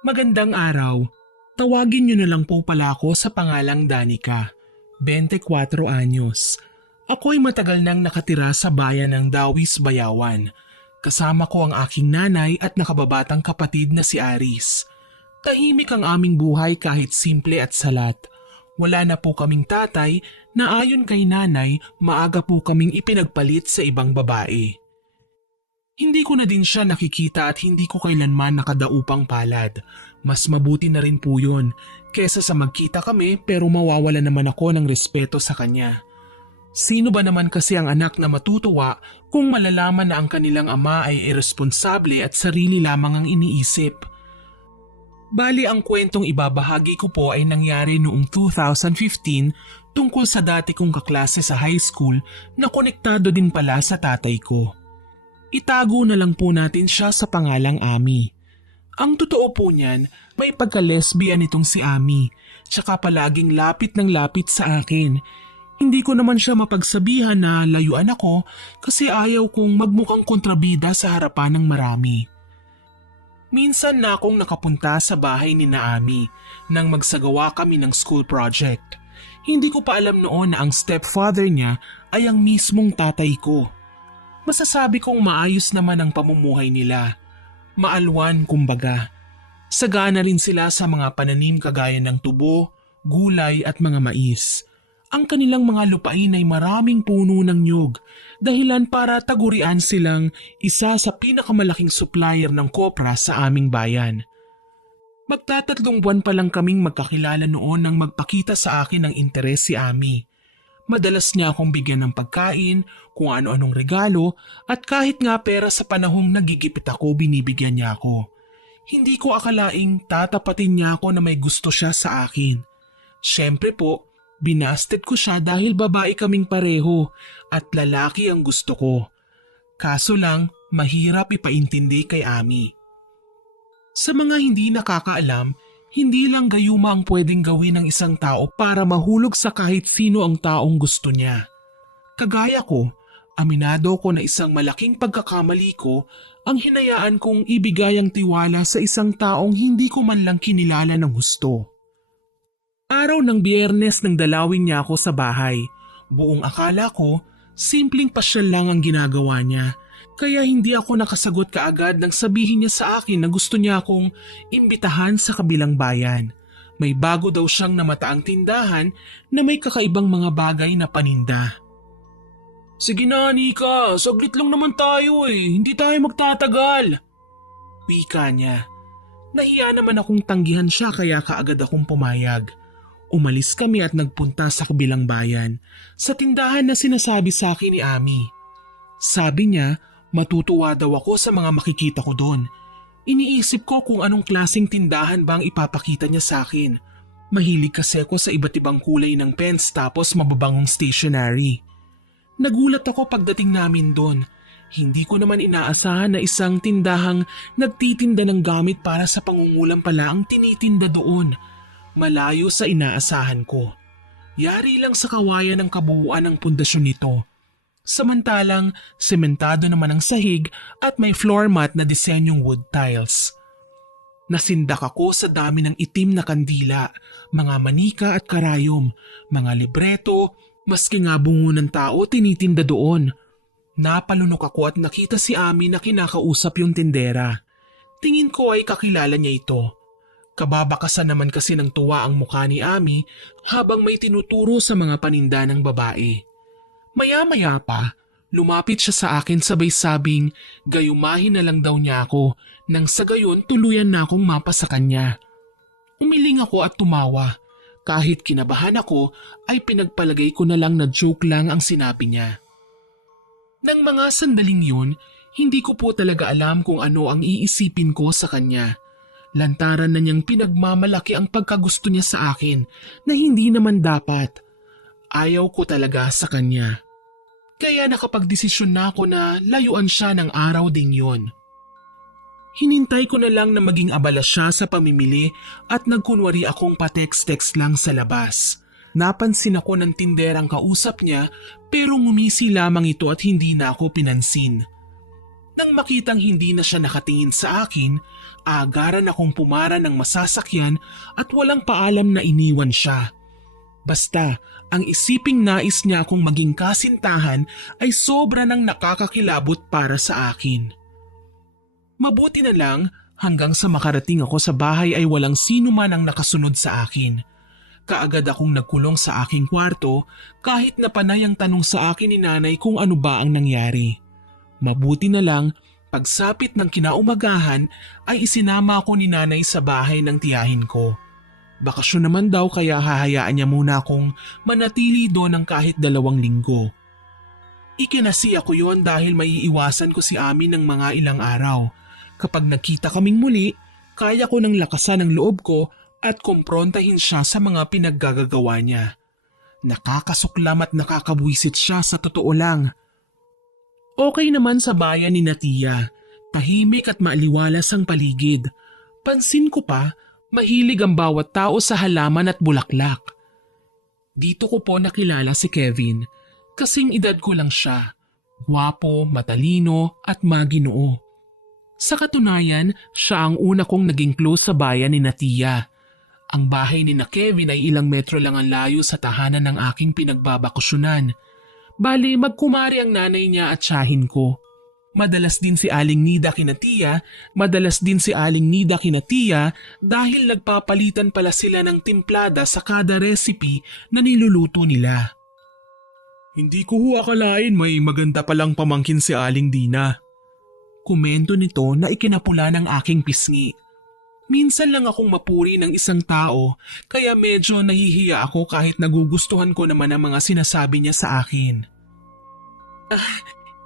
Magandang araw. Tawagin niyo na lang po pala ako sa pangalang Danica, 24 anyos. Ako'y matagal nang nakatira sa bayan ng Dawis, Bayawan. Kasama ko ang aking nanay at nakababatang kapatid na si Aris. Tahimik ang aming buhay kahit simple at salat. Wala na po kaming tatay na ayon kay nanay maaga po kaming ipinagpalit sa ibang babae. Hindi ko na din siya nakikita at hindi ko kailanman nakadaupang palad. Mas mabuti na rin po yun kesa sa magkita kami pero mawawala naman ako ng respeto sa kanya. Sino ba naman kasi ang anak na matutuwa kung malalaman na ang kanilang ama ay irresponsable at sarili lamang ang iniisip? Bali ang kwentong ibabahagi ko po ay nangyari noong 2015 tungkol sa dati kong kaklase sa high school na konektado din pala sa tatay ko. Itago na lang po natin siya sa pangalang Ami. Ang totoo po niyan, may pagka-lesbian itong si Ami, tsaka palaging lapit ng lapit sa akin. Hindi ko naman siya mapagsabihan na layuan ako kasi ayaw kong magmukhang kontrabida sa harapan ng marami. Minsan na akong nakapunta sa bahay ni Naami nang magsagawa kami ng school project. Hindi ko pa alam noon na ang stepfather niya ay ang mismong tatay ko. Masasabi kong maayos naman ang pamumuhay nila. Maalwan kumbaga. Sagana rin sila sa mga pananim kagaya ng tubo, gulay at mga mais. Ang kanilang mga lupain ay maraming puno ng nyug, dahilan para tagurian silang isa sa pinakamalaking supplier ng kopra sa aming bayan. Magtatatlong buwan pa lang kaming magkakilala noon nang magpakita sa akin ng interes si Ami. Madalas niya akong bigyan ng pagkain, kung ano-anong regalo at kahit nga pera sa panahong nagigipit ako binibigyan niya ako. Hindi ko akalaing tatapatin niya ako na may gusto siya sa akin. Siyempre po, binasted ko siya dahil babae kaming pareho at lalaki ang gusto ko. Kaso lang, mahirap ipaintindi kay Ami. Sa mga hindi nakakaalam, hindi lang gayuma ang pwedeng gawin ng isang tao para mahulog sa kahit sino ang taong gusto niya. Kagaya ko, aminado ko na isang malaking pagkakamali ko ang hinayaan kong ibigay ang tiwala sa isang taong hindi ko man lang kinilala ng husto. Araw ng Biyernes nang dalawin niya ako sa bahay. Buong akala ko, simpleng pasyal lang ang ginagawa niya. Kaya hindi ako nakasagot kaagad nang sabihin niya sa akin na gusto niya akong imbitahan sa kabilang bayan. May bago daw siyang namataang tindahan na may kakaibang mga bagay na paninda. Sige na, Nika. Saglit lang naman tayo eh. Hindi tayo magtatagal. Wika niya. Nahiya naman akong tanggihan siya kaya kaagad akong pumayag. Umalis kami at nagpunta sa kabilang bayan, sa tindahan na sinasabi sa akin ni Ami. Sabi niya, matutuwa daw ako sa mga makikita ko doon. Iniisip ko kung anong klaseng tindahan ba ang ipapakita niya sa akin. Mahilig kasi ako sa iba't ibang kulay ng pens tapos mababangong stationery. Nagulat ako pagdating namin doon. Hindi ko naman inaasahan na isang tindahang nagtitinda ng gamit para sa pangungulam pala ang tinitinda doon. Malayo sa inaasahan ko. Yari lang sa kawayan ng kabuuan ng pundasyon nito. Samantalang sementado naman ang sahig at may floor mat na disenyong wood tiles. Nasindak ako sa dami ng itim na kandila, mga manika at karayom, mga libreto, maski nga bungo ng tao tinitinda doon. Napalunok ako at nakita si Ami na kinakausap yung tindera. Tingin ko ay kakilala niya ito. Kababakasan naman kasi ng tuwa ang mukha ni Ami habang may tinuturo sa mga paninda ng babae. Maya-maya pa, lumapit siya sa akin sabay sabing gayumahin na lang daw niya ako nang sa gayon tuluyan na akong mapa sa kanya. Umiling ako at tumawa. Kahit kinabahan ako ay pinagpalagay ko na lang na joke lang ang sinabi niya. Nang mga sandaling yun, hindi ko po talaga alam kung ano ang iisipin ko sa kanya. Lantaran na niyang pinagmamalaki ang pagkagusto niya sa akin na hindi naman dapat. Ayaw ko talaga sa kanya. Kaya nakapagdesisyon na ako na layuan siya ng araw ding yon. Hinintay ko na lang na maging abala siya sa pamimili at nagkunwari akong pa-text-text lang sa labas. Napansin ako ng tinderang kausap niya pero ngumisi lamang ito at hindi na ako pinansin. Nang makitang hindi na siya nakatingin sa akin, Agaran akong pumara ng masasakyan at walang paalam na iniwan siya. Basta, ang isiping nais niya akong maging kasintahan ay sobra nang nakakakilabot para sa akin. Mabuti na lang hanggang sa makarating ako sa bahay ay walang sino man ang nakasunod sa akin. Kaagad akong nagkulong sa aking kwarto kahit na panay ang tanong sa akin ni nanay kung ano ba ang nangyari. Mabuti na lang, pagsapit ng kinaumagahan ay isinama ako ni nanay sa bahay ng tiyahin ko. Bakasyon naman daw kaya hahayaan niya muna akong manatili doon ng kahit 2 linggo. Ikinasi ako yon dahil maiiwasan ko si Ami ng mga ilang araw. Kapag nakita kaming muli, kaya ko nang lakasan ang loob ko at kumprontahin siya sa mga pinaggagawa niya. Nakakasuklam at nakakabwisit siya sa totoo lang. Okay naman sa bayan ni Natia. Tahimik at maaliwalas ang paligid. Pansin ko pa, mahilig ang bawat tao sa halaman at bulaklak. Dito ko po nakilala si Kevin. Kasing edad ko lang siya. Gwapo, matalino at maginoo. Sa katunayan, siya ang una kong naging close sa bayan ni Natia. Ang bahay ni na Kevin ay ilang metro lang ang layo sa tahanan ng aking pinagbabakasyonan. Bali, magkumari ang nanay niya at tiyahin ko. Madalas din si Aling Nida kina Tia dahil nagpapalitan pala sila ng timplada sa kada recipe na niluluto nila. Hindi ko akalain may maganda palang pamangkin si Aling Dina. Komento nito na ikinapula ng aking pisngi. Minsan lang akong mapuri ng isang tao kaya medyo nahihiya ako kahit nagugustuhan ko naman ang mga sinasabi niya sa akin.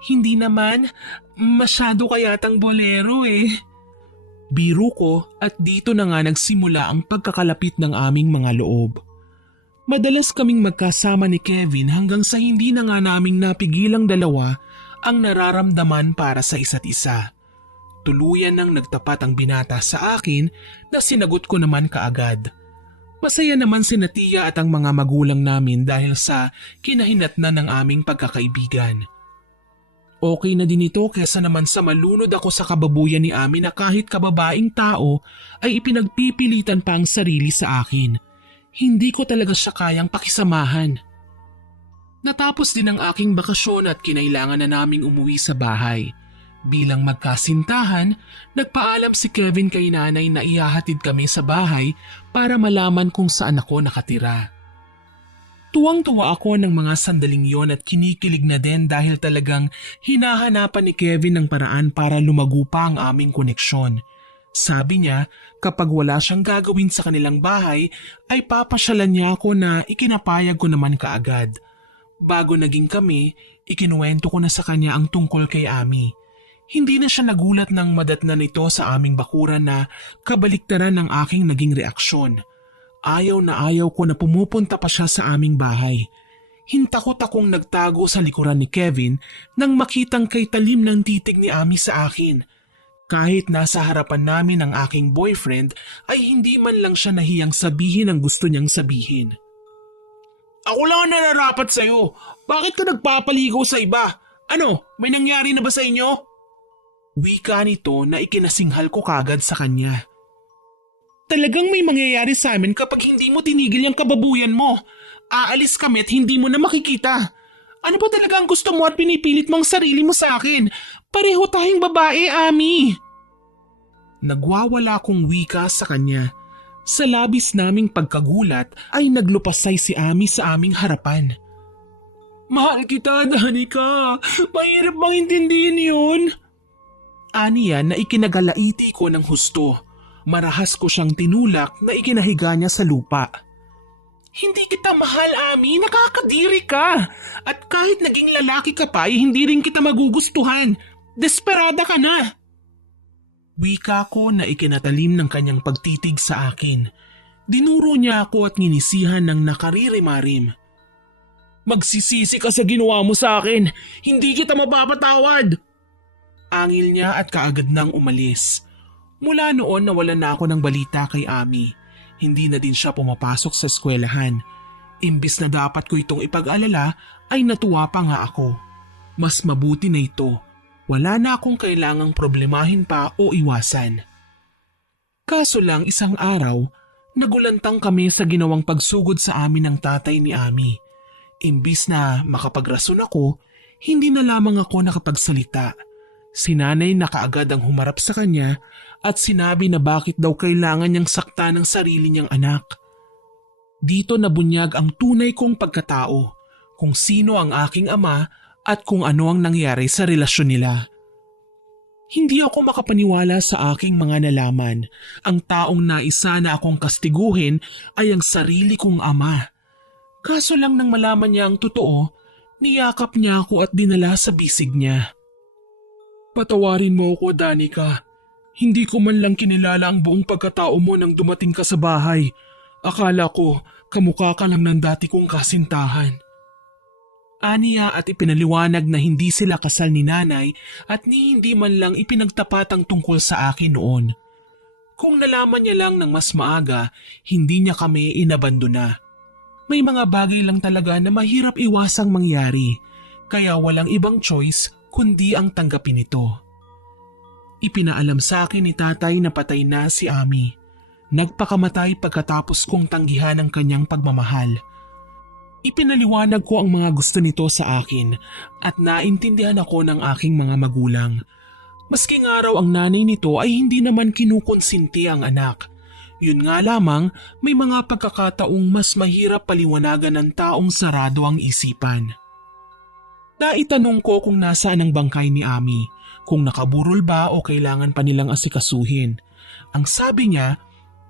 Hindi naman. Masyado kayatang bolero eh. Biro ko at dito na nga nagsimula ang pagkakalapit ng aming mga loob. Madalas kaming magkasama ni Kevin hanggang sa hindi na nga naming napigilang dalawa ang nararamdaman para sa isa't isa. Tuluyan nang nagtapat ang binata sa akin na sinagot ko naman kaagad. Masaya naman si Natia at ang mga magulang namin dahil sa kinahinatnan ng aming pagkakaibigan. Okay na din ito kesa naman sa malunod ako sa kababuyan ni Ami na kahit kababaing tao ay ipinagpipilitan pa ang sarili sa akin. Hindi ko talaga siya kayang pakisamahan. Natapos din ang aking bakasyon at kinailangan na naming umuwi sa bahay. Bilang magkasintahan, nagpaalam si Kevin kay nanay na ihahatid kami sa bahay para malaman kung saan ako nakatira. Tuwang-tuwa ako ng mga sandaling yon at kinikilig na din dahil talagang hinahanapan ni Kevin ng paraan para lumago pa ang aming koneksyon. Sabi niya kapag wala siyang gagawin sa kanilang bahay ay papasyalan niya ako na ikinapayag ko naman kaagad. Bago naging kami, ikinuwento ko na sa kanya ang tungkol kay Ami. Hindi na siya nagulat nang madatnan nito sa aming bakuran na kabaliktaran ng aking naging reaksyon. Ayaw na ayaw ko na pumupunta pa siya sa aming bahay. Hintakot akong nagtago sa likuran ni Kevin nang makitang kay talim ng titig ni Ami sa akin. Kahit nasa harapan namin ang aking boyfriend ay hindi man lang siya nahiyang sabihin ang gusto niyang sabihin. Ako lang ang nararapat sa'yo. Bakit ka nagpapaligaw sa iba? Ano, may nangyari na ba sa inyo? Wika nito na ikinasinghal ko kagad sa kanya. Talagang may mangyayari sa amin kapag hindi mo tinigil yung kababuyan mo. Aalis kami at hindi mo na makikita. Ano ba talaga ang gusto mo at pinipilit mong sarili mo sa akin? Pareho tayong babae, Ami. Nagwawala akong wika sa kanya. Sa labis naming pagkagulat ay naglupasay si Ami sa aming harapan. Mahal kita, Danica. Mahirap bang intindihin yun? Aniya na ikinagalaiti ko ng husto. Marahas ko siyang tinulak na ikinahiga niya sa lupa. Hindi kita mahal, Ami. Nakakadiri ka. At kahit naging lalaki ka pa, ay hindi rin kita magugustuhan. Desperada ka na. Wika ko na ikinatalim ng kanyang pagtitig sa akin. Dinuro niya ako at nginisihan ng nakaririmarim. Magsisisi ka sa ginawa mo sa akin. Hindi kita mapapatawad. Angil niya at kaagad nang umalis. Mula noon nawalan na ako ng balita kay Ami. Hindi na din siya pumapasok sa eskwelahan. Imbis na dapat ko itong ipag-alala ay natuwa pa nga ako. Mas mabuti na ito. Wala na akong kailangang problemahin pa o iwasan. Kaso lang isang araw, nagulantang kami sa ginawang pagsugod sa amin ng tatay ni Ami. Imbis na makapagrason ako, hindi na lamang ako nakapagsalita. Si nanay na kaagad ang humarap sa kanya at sinabi na bakit daw kailangan niyang sakta ng sarili niyang anak. Dito nabunyag ang tunay kong pagkatao, kung sino ang aking ama at kung ano ang nangyari sa relasyon nila. Hindi ako makapaniwala sa aking mga nalaman. Ang taong naisa na akong kastiguhin ay ang sarili kong ama. Kaso lang nang malaman niya ang totoo, niyakap niya ako at dinala sa bisig niya. Patawarin mo ako, Danica. Hindi ko man lang kinilala ang buong pagkatao mo nang dumating ka sa bahay. Akala ko kamukha ka lang ng dati kong kasintahan. Aniya at ipinaliwanag na hindi sila kasal ni nanay at hindi man lang ipinagtapat ang tungkol sa akin noon. Kung nalaman niya lang ng mas maaga, hindi niya kami inabandona. May mga bagay lang talaga na mahirap iwasang mangyari, kaya walang ibang choice kundi ang tanggapin ito. Ipinaalam sa akin ni tatay na patay na si Ami. Nagpakamatay pagkatapos kong tanggihan ang kanyang pagmamahal. Ipinaliwanag ko ang mga gusto nito sa akin at naintindihan ako ng aking mga magulang. Maski nga raw ang nanay nito ay hindi naman kinukonsinti ang anak. Yun nga lamang, may mga pagkakataong mas mahirap paliwanagan ng taong sarado ang isipan. Naitanong ko kung nasaan ang bangkay ni Ami, kung nakaburol ba o kailangan pa nilang asikasuhin. Ang sabi niya,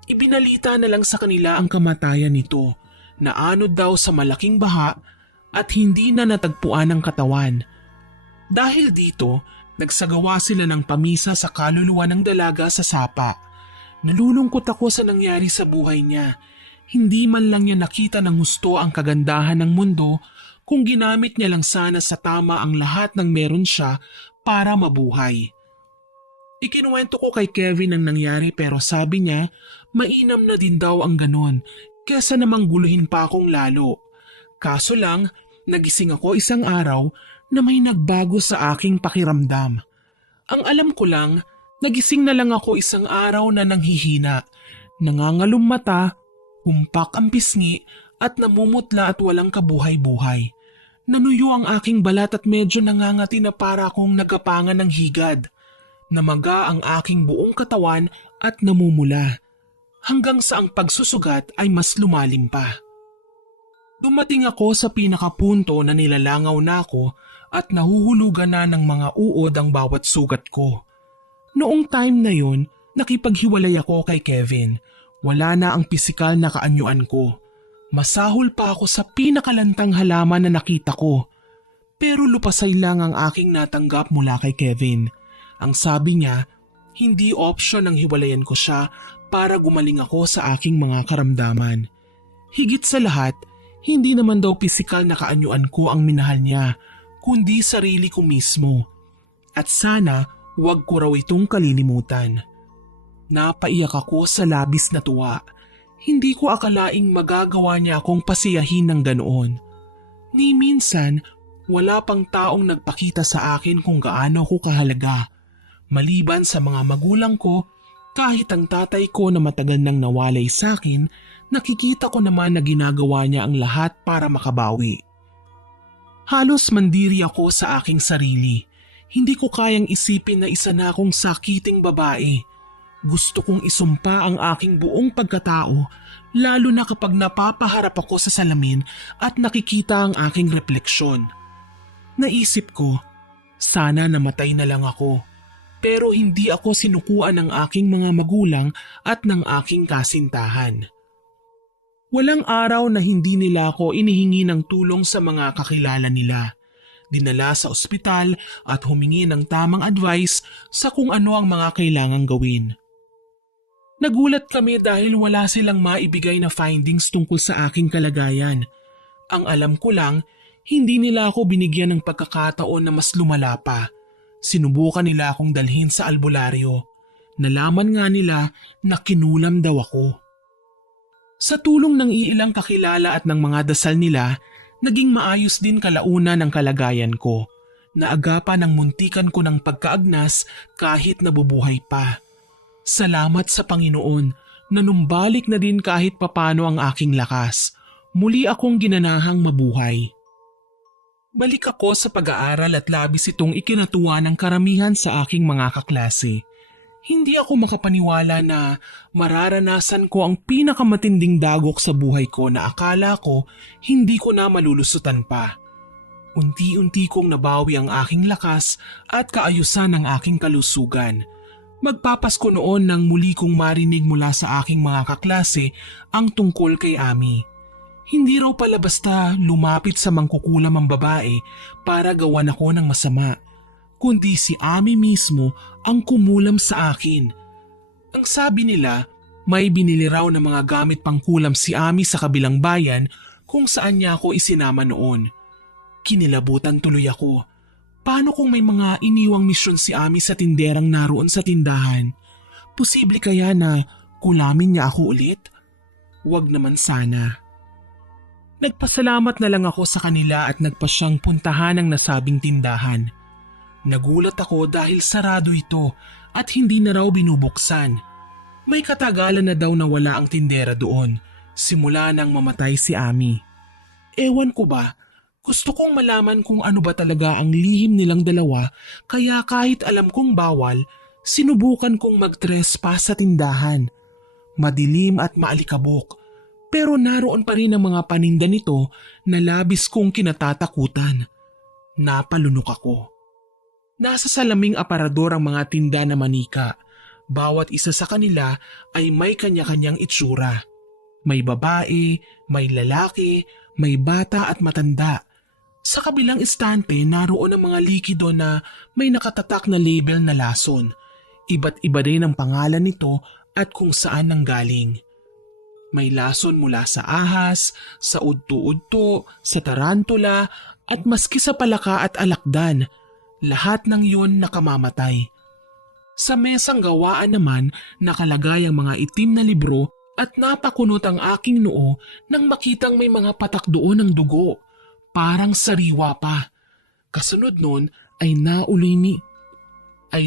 ibinalita na lang sa kanila ang kamatayan nito. Naanod daw sa malaking baha at hindi na natagpuan ang katawan. Dahil dito, nagsagawa sila ng pamisa sa kaluluwa ng dalaga sa sapa. Nalulungkot ako sa nangyari sa buhay niya. Hindi man lang niya nakita ng husto ang kagandahan ng mundo kung ginamit niya lang sana sa tama ang lahat ng meron siya para mabuhay. Ikinuwento ko kay Kevin ang nangyari pero sabi niya mainam na din daw ang ganon. Kesa namang guluhin pa akong lalo. Kaso lang, nagising ako isang araw na may nagbago sa aking pakiramdam. Ang alam ko lang, nagising na lang ako isang araw na nanghihina. Nangangalum mata, humpak ang pisngi at namumutla at walang kabuhay-buhay. Nanuyo ang aking balat at medyo nangangati na para akong nagapangan ng higad. Namaga ang aking buong katawan at namumula. Hanggang sa ang pagsusugat ay mas lumalim pa. Dumating ako sa pinakapunto na nilalangaw na ako at nahuhulugan na ng mga uod ang bawat sugat ko. Noong time na yun, nakipaghiwalay ako kay Kevin. Wala na ang pisikal na kaanyuan ko. Masahol pa ako sa pinakalantang halaman na nakita ko. Pero lupasay lang ang aking natanggap mula kay Kevin. Ang sabi niya, hindi option ang hiwalayan ko siya para gumaling ako sa aking mga karamdaman. Higit sa lahat, hindi naman daw pisikal na kaanyuan ko ang minahal niya, kundi sarili ko mismo. At sana wag ko raw itong kalilimutan. Napaiyak ako sa labis na tuwa. Hindi ko akalaing magagawa niya akong pasiyahin ng ganoon. Ni minsan, wala pang taong nagpakita sa akin kung gaano ako kahalaga. Maliban sa mga magulang ko, kahit ang tatay ko na matagal nang nawalay sa akin, nakikita ko naman na ginagawa niya ang lahat para makabawi. Halos mandiri ako sa aking sarili. Hindi ko kayang isipin na isa na akong sakiting babae. Gusto kong isumpa ang aking buong pagkatao, lalo na kapag napapaharap ako sa salamin at nakikita ang aking refleksyon. Naisip ko, sana namatay na lang ako. Pero hindi ako sinukuan ng aking mga magulang at ng aking kasintahan. Walang araw na hindi nila ako inihingi ng tulong sa mga kakilala nila. Dinala sa ospital at humingi ng tamang advice sa kung ano ang mga kailangang gawin. Nagulat kami dahil wala silang maibigay na findings tungkol sa aking kalagayan. Ang alam ko lang, hindi nila ako binigyan ng pagkakataon na mas lumala pa. Sinubukan nila akong dalhin sa albularyo. Nalaman nga nila na kinulam daw ako. Sa tulong ng iilang kakilala at ng mga dasal nila, naging maayos din kalaunan ang kalagayan ko. Naagapan ang muntikan ko ng pagkaagnas kahit nabubuhay pa. Salamat sa Panginoon na numbalik na din kahit papano ang aking lakas. Muli akong ginanahang mabuhay. Balik ako sa pag-aaral at labis itong ikinatuwa ng karamihan sa aking mga kaklase. Hindi ako makapaniwala na mararanasan ko ang pinakamatinding dagok sa buhay ko na akala ko hindi ko na malulusutan pa. Unti-unti kong nabawi ang aking lakas at kaayusan ng aking kalusugan. Magpapasko noon nang muli kong marinig mula sa aking mga kaklase ang tungkol kay Ami. Hindi raw pala basta lumapit sa mangkukulam ang babae para gawan ako ng masama, kundi si Ami mismo ang kumulam sa akin. Ang sabi nila, may binili raw ng mga gamit pangkulam si Ami sa kabilang bayan kung saan niya ako isinama noon. Kinilabutan tuloy ako. Paano kung may mga iniwang misyon si Ami sa tinderang naroon sa tindahan? Posible kaya na kulamin niya ako ulit? Wag naman sana. Nagpasalamat na lang ako sa kanila at nagpasyang puntahan ang nasabing tindahan. Nagulat ako dahil sarado ito at hindi na raw binubuksan. May katagalan na daw nawala ang tindera doon, simula nang mamatay si Ami. Ewan ko ba, gusto kong malaman kung ano ba talaga ang lihim nilang dalawa kaya kahit alam kong bawal, sinubukan kong mag-trespass sa tindahan. Madilim at maalikabok. Pero naroon pa rin ang mga paninda nito na labis kong kinatatakutan. Napalunok ako. Nasa salaming aparador ang mga tinda na manika. Bawat isa sa kanila ay may kanya-kanyang itsura. May babae, may lalaki, may bata at matanda. Sa kabilang istante naroon ang mga likido na may nakatatak na label na lason. Iba't iba din ang pangalan nito at kung saan nanggaling. May lason mula sa ahas, sa udto-udto, sa tarantula at maski sa palaka at alakdan. Lahat ng yun nakamamatay. Sa mesang gawaan naman nakalagay ang mga itim na libro at napakunot ang aking noo nang makitang may mga patak doon ng dugo. Parang sariwa pa. Kasunod nun ay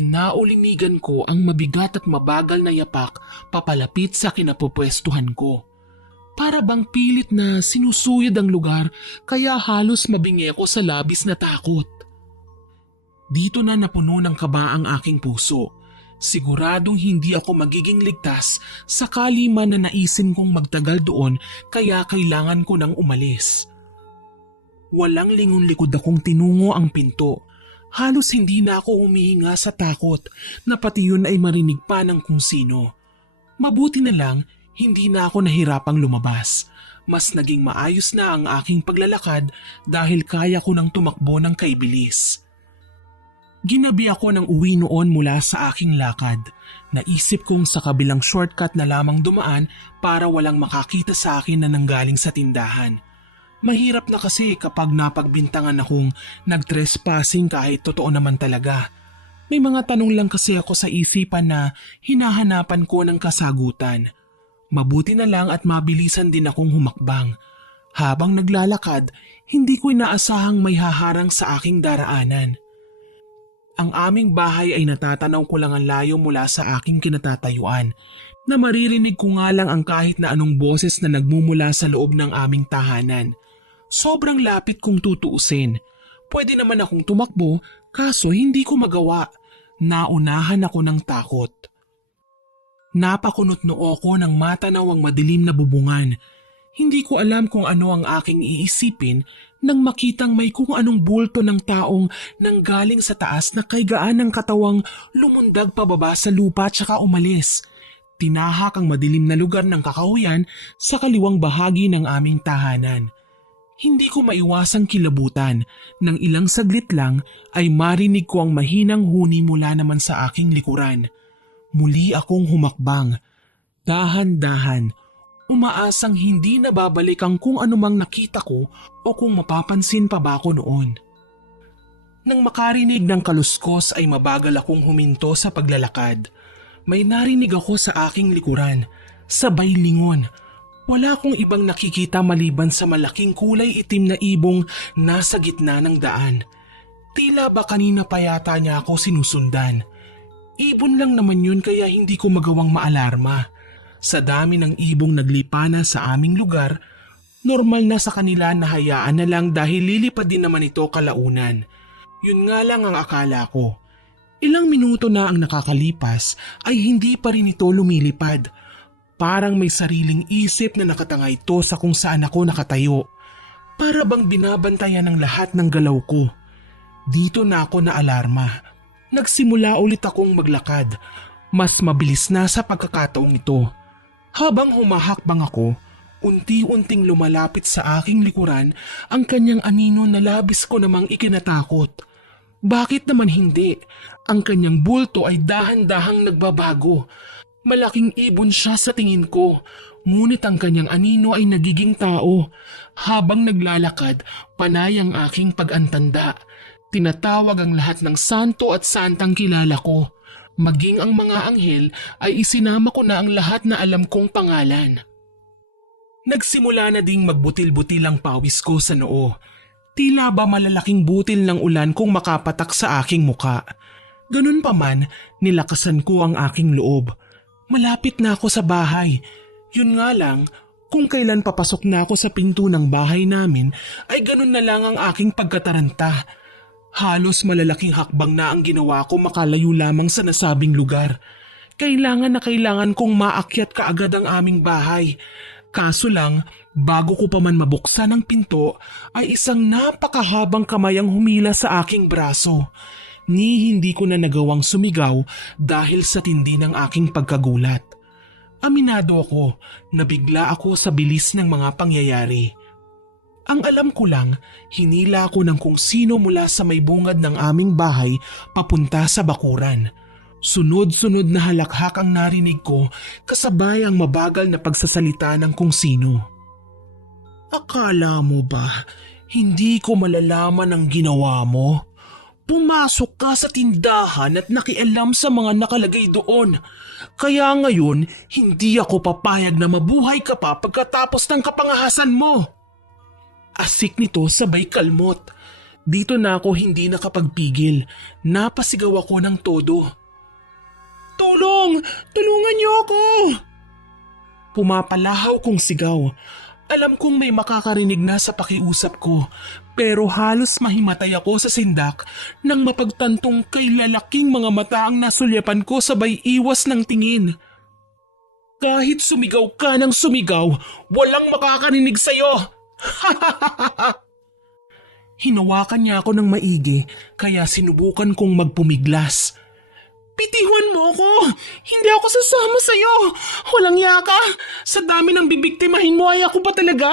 naulinigan ko ang mabigat at mabagal na yapak papalapit sa kinapupwestuhan ko. Para bang pilit na sinusuyod ang lugar kaya halos mabingi ako sa labis na takot. Dito na napuno ng kaba ang aking puso. Siguradong hindi ako magiging ligtas sakali man na naisin kong magtagal doon kaya kailangan ko nang umalis. Walang lingon-likod akong tinungo ang pinto. Halos hindi na ako humihinga sa takot na pati yun ay marinig pa ng kung sino. Mabuti na lang, hindi na ako nahirapang lumabas. Mas naging maayos na ang aking paglalakad dahil kaya ko nang tumakbo ng kaibilis. Ginabi ako ng uwi noon mula sa aking lakad. Naisip kong sa kabilang shortcut na lamang dumaan para walang makakita sa akin na nanggaling sa tindahan. Mahirap na kasi kapag napagbintangan akong nag-trespassing kahit totoo naman talaga. May mga tanong lang kasi ako sa isipan na hinahanapan ko ng kasagutan. Mabuti na lang at mabilisan din akong humakbang. Habang naglalakad, hindi ko inaasahang may haharang sa aking daraanan. Ang aming bahay ay natatanaw ko lang ang layo mula sa aking kinatatayuan na maririnig ko nga lang ang kahit na anong boses na nagmumula sa loob ng aming tahanan. Sobrang lapit kung tutuusin. Pwede naman akong tumakbo kaso hindi ko magawa. Naunahan ako ng takot. Napakunot noo ko nang matanaw ang madilim na bubungan. Hindi ko alam kung ano ang aking iisipin nang makitang may kung anong bulto ng taong nanggaling sa taas na kaygaan ng katawang lumundag pababa sa lupa tsaka umalis. Tinahak ang madilim na lugar ng kakahuyan sa kaliwang bahagi ng aming tahanan. Hindi ko maiwasang kilabutan. Nang ilang saglit lang ay marinig ko ang mahinang huni mula naman sa aking likuran. Muli akong humakbang. Dahan-dahan. Umaasang hindi nababalik ang kung anumang nakita ko o kung mapapansin pa ba ako noon. Nang makarinig ng kaluskos ay mabagal akong huminto sa paglalakad. May narinig ako sa aking likuran. Sabay lingon. Wala akong ibang nakikita maliban sa malaking kulay itim na ibong nasa gitna ng daan. Tila ba kanina pa yata niya ako sinusundan. Ibon lang naman yun kaya hindi ko magawang maalarma. Sa dami ng ibong naglipana sa aming lugar, normal na sa kanila na hayaan na lang dahil lilipad din naman ito kalaunan. Yun nga lang ang akala ko. Ilang minuto na ang nakakalipas ay hindi pa rin ito lumilipad. Parang may sariling isip na nakatanga ito sa kung saan ako nakatayo. Para bang binabantayan ng lahat ng galaw ko. Dito na ako naalarma. Nagsimula ulit akong maglakad. Mas mabilis na sa pagkakataong ito. Habang humahakbang ako, unti-unting lumalapit sa aking likuran ang kanyang anino na labis ko namang ikinatakot. Bakit naman hindi? Ang kanyang bulto ay dahan-dahang nagbabago. Malaking ibon siya sa tingin ko, ngunit ang kanyang anino ay nagiging tao. Habang naglalakad, panay ang aking pag-antanda. Tinatawag ang lahat ng santo at santang kilala ko. Maging ang mga anghel ay isinama ko na ang lahat na alam kong pangalan. Nagsimula na ding magbutil-butil ang pawis ko sa noo. Tila ba malalaking butil ng ulan kung makapatak sa aking muka. Ganun pa man, nilakasan ko ang aking loob. Malapit na ako sa bahay. Yun nga lang, kung kailan papasok na ako sa pinto ng bahay namin ay ganun na lang ang aking pagkataranta. Halos malalaking hakbang na ang ginawa ko makalayo lamang sa nasabing lugar. Kailangan na kailangan kong maakyat kaagad ang aming bahay. Kaso lang, bago ko pa man mabuksan ang pinto, ay isang napakahabang kamay ang humila sa aking braso. Ni hindi ko na nagawang sumigaw dahil sa tindi ng aking pagkagulat. Aminado ako, nabigla ako sa bilis ng mga pangyayari. Ang alam ko lang, hinila ako ng kung sino mula sa may bungad ng aming bahay papunta sa bakuran. Sunod-sunod na halakhak ang narinig ko kasabay ang mabagal na pagsasalita ng kung sino. Akala mo ba, hindi ko malalaman ang ginawa mo? Pumasok ka sa tindahan at nakialam sa mga nakalagay doon. Kaya ngayon, hindi ako papayag na mabuhay ka pa pagkatapos ng kapangahasan mo. Asik nito sabay kalmot. Dito na ako hindi nakapagpigil. Napasigaw ako ng todo. Tulong! Tulungan niyo ako! Pumapalahaw kong sigaw. Alam kong may makakarinig na sa pakiusap ko, pero halos mahimatay ako sa sindak nang mapagtantong kay lalaking mga mata ang nasulyapan ko sabay iwas ng tingin. Kahit sumigaw ka ng sumigaw, walang makakarinig sa'yo! Hinawakan niya ako ng maigi kaya sinubukan kong magpumiglas. Bitiwan mo ako! Hindi ako sasama sa'yo! Walang yaka! Sa dami ng bibiktimahin mo ay ako pa talaga?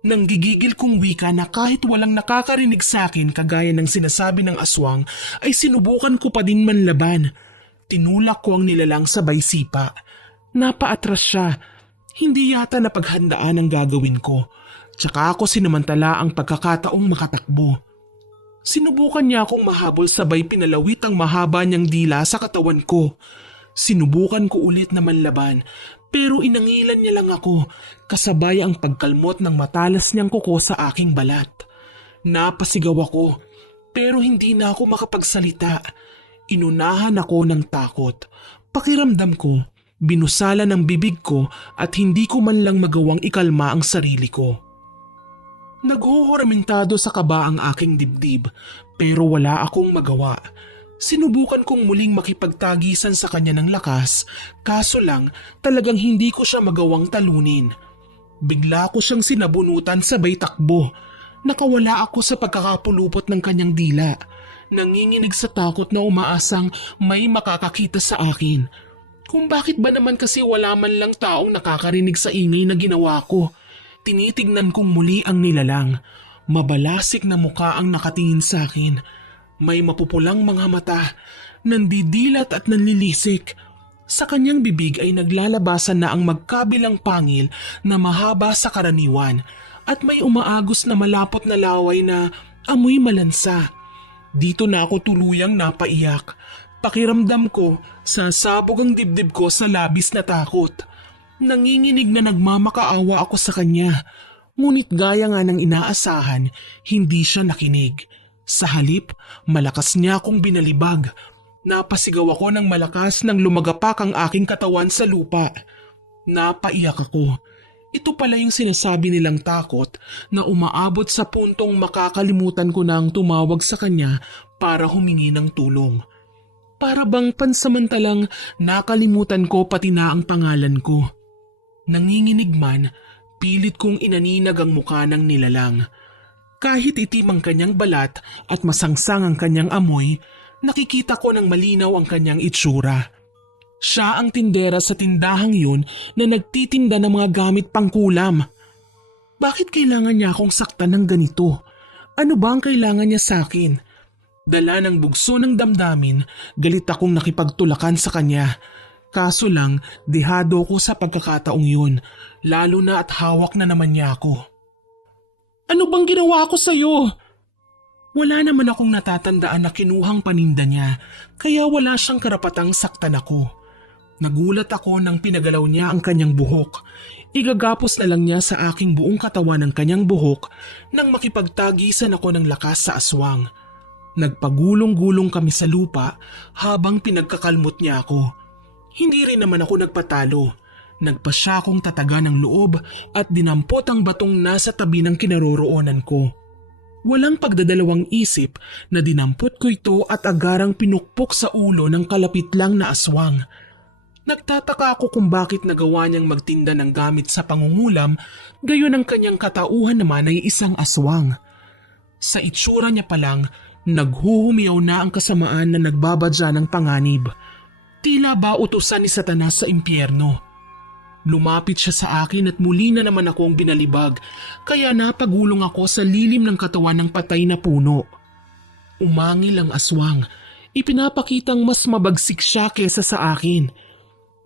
Nanggigigil kong wika na kahit walang nakakarinig sa akin kagaya ng sinasabi ng aswang ay sinubukan ko pa din manlaban. Tinulak ko ang nilalang sabay sipa. Napaatras siya. Hindi yata napaghandaan ang gagawin ko. Tsaka ako sinamantala ang pagkakataong makatakbo. Sinubukan niya akong mahabol sabay pinalawit ang mahaba niyang dila sa katawan ko. Sinubukan ko ulit na manlaban pero inangilan niya lang ako kasabay ang pagkalmot ng matalas niyang kuko sa aking balat. Napasigaw ako pero hindi na ako makapagsalita. Inunahan ako ng takot. Pakiramdam ko, binusalan ang bibig ko at hindi ko man lang magawang ikalma ang sarili ko. Naghuhuramentado sa kaba ang aking dibdib pero wala akong magawa. Sinubukan kong muling makipagtagisan sa kanya ng lakas kaso lang talagang hindi ko siya magawang talunin. Bigla ko siyang sinabunutan sabay takbo. Nakawala ako sa pagkakapulupot ng kanyang dila. Nanginginig sa takot na umaasang may makakakita sa akin. Kung bakit ba naman kasi wala man lang taong nakakarinig sa ingay na ginawa ko. Tinitignan kong muli ang nilalang. Mabalasik na muka ang nakatingin sa akin. May mapupulang mga mata, nandidilat at nanlilisik. Sa kanyang bibig ay naglalabasan na ang magkabilang pangil na mahaba sa karaniwan at may umaagos na malapot na laway na amoy malansa. Dito na ako tuluyang napaiyak. Pakiramdam ko, sasabog ang dibdib ko sa labis na takot. Nanginginig na nagmamakaawa ako sa kanya. Ngunit gaya nga ng inaasahan, hindi siya nakinig. Sa halip, malakas niya akong binalibag. Napasigaw ako ng malakas nang lumagapak ang aking katawan sa lupa. Napaiyak ako. Ito pala yung sinasabi nilang takot na umaabot sa puntong makakalimutan ko nang tumawag sa kanya para humingi ng tulong. Para bang pansamantalang nakalimutan ko pati na ang pangalan ko. Nanginginig man, pilit kong inaninag ang mukha ng nilalang. Kahit itim ang kanyang balat at masangsang ang kanyang amoy, nakikita ko ng malinaw ang kanyang itsura. Siya ang tindera sa tindahang yun na nagtitinda ng mga gamit pangkulam. Bakit kailangan niya akong saktan ng ganito? Ano ba ang kailangan niya sa akin? Dala ng bugso ng damdamin, galit akong nakipagtulakan sa kanya. Kaso lang, dehado ko sa pagkakataong yun, lalo na at hawak na naman niya ako. Ano bang ginawa ko sa'yo? Wala naman akong natatandaan na kinuhang paninda niya, kaya wala siyang karapatang saktan ako. Nagulat ako nang pinagalaw niya ang kanyang buhok. Igagapos na lang niya sa aking buong katawan ng kanyang buhok nang makipagtagisan ako ng lakas sa aswang. Nagpagulong-gulong kami sa lupa habang pinagkakalmot niya ako. Hindi rin naman ako nagpatalo. Nagpasya akong tataga ng loob at dinampot ang batong nasa tabi ng kinaroroonan ko. Walang pagdadalawang isip na dinampot ko ito at agarang pinukpok sa ulo ng kalapit lang na aswang. Nagtataka ako kung bakit nagawa niyang magtinda ng gamit sa pangungulam, gayon ang kanyang katauhan naman ay isang aswang. Sa itsura niya pa lang, naghuhumiyaw na ang kasamaan na nagbabadya ng panganib. Tila ba utusan ni Satanas sa impyerno. Lumapit siya sa akin at muli na naman akong binalibag, kaya napagulong ako sa lilim ng katawan ng patay na puno. Umangil ang aswang, ipinapakitang mas mabagsik siya kesa sa akin.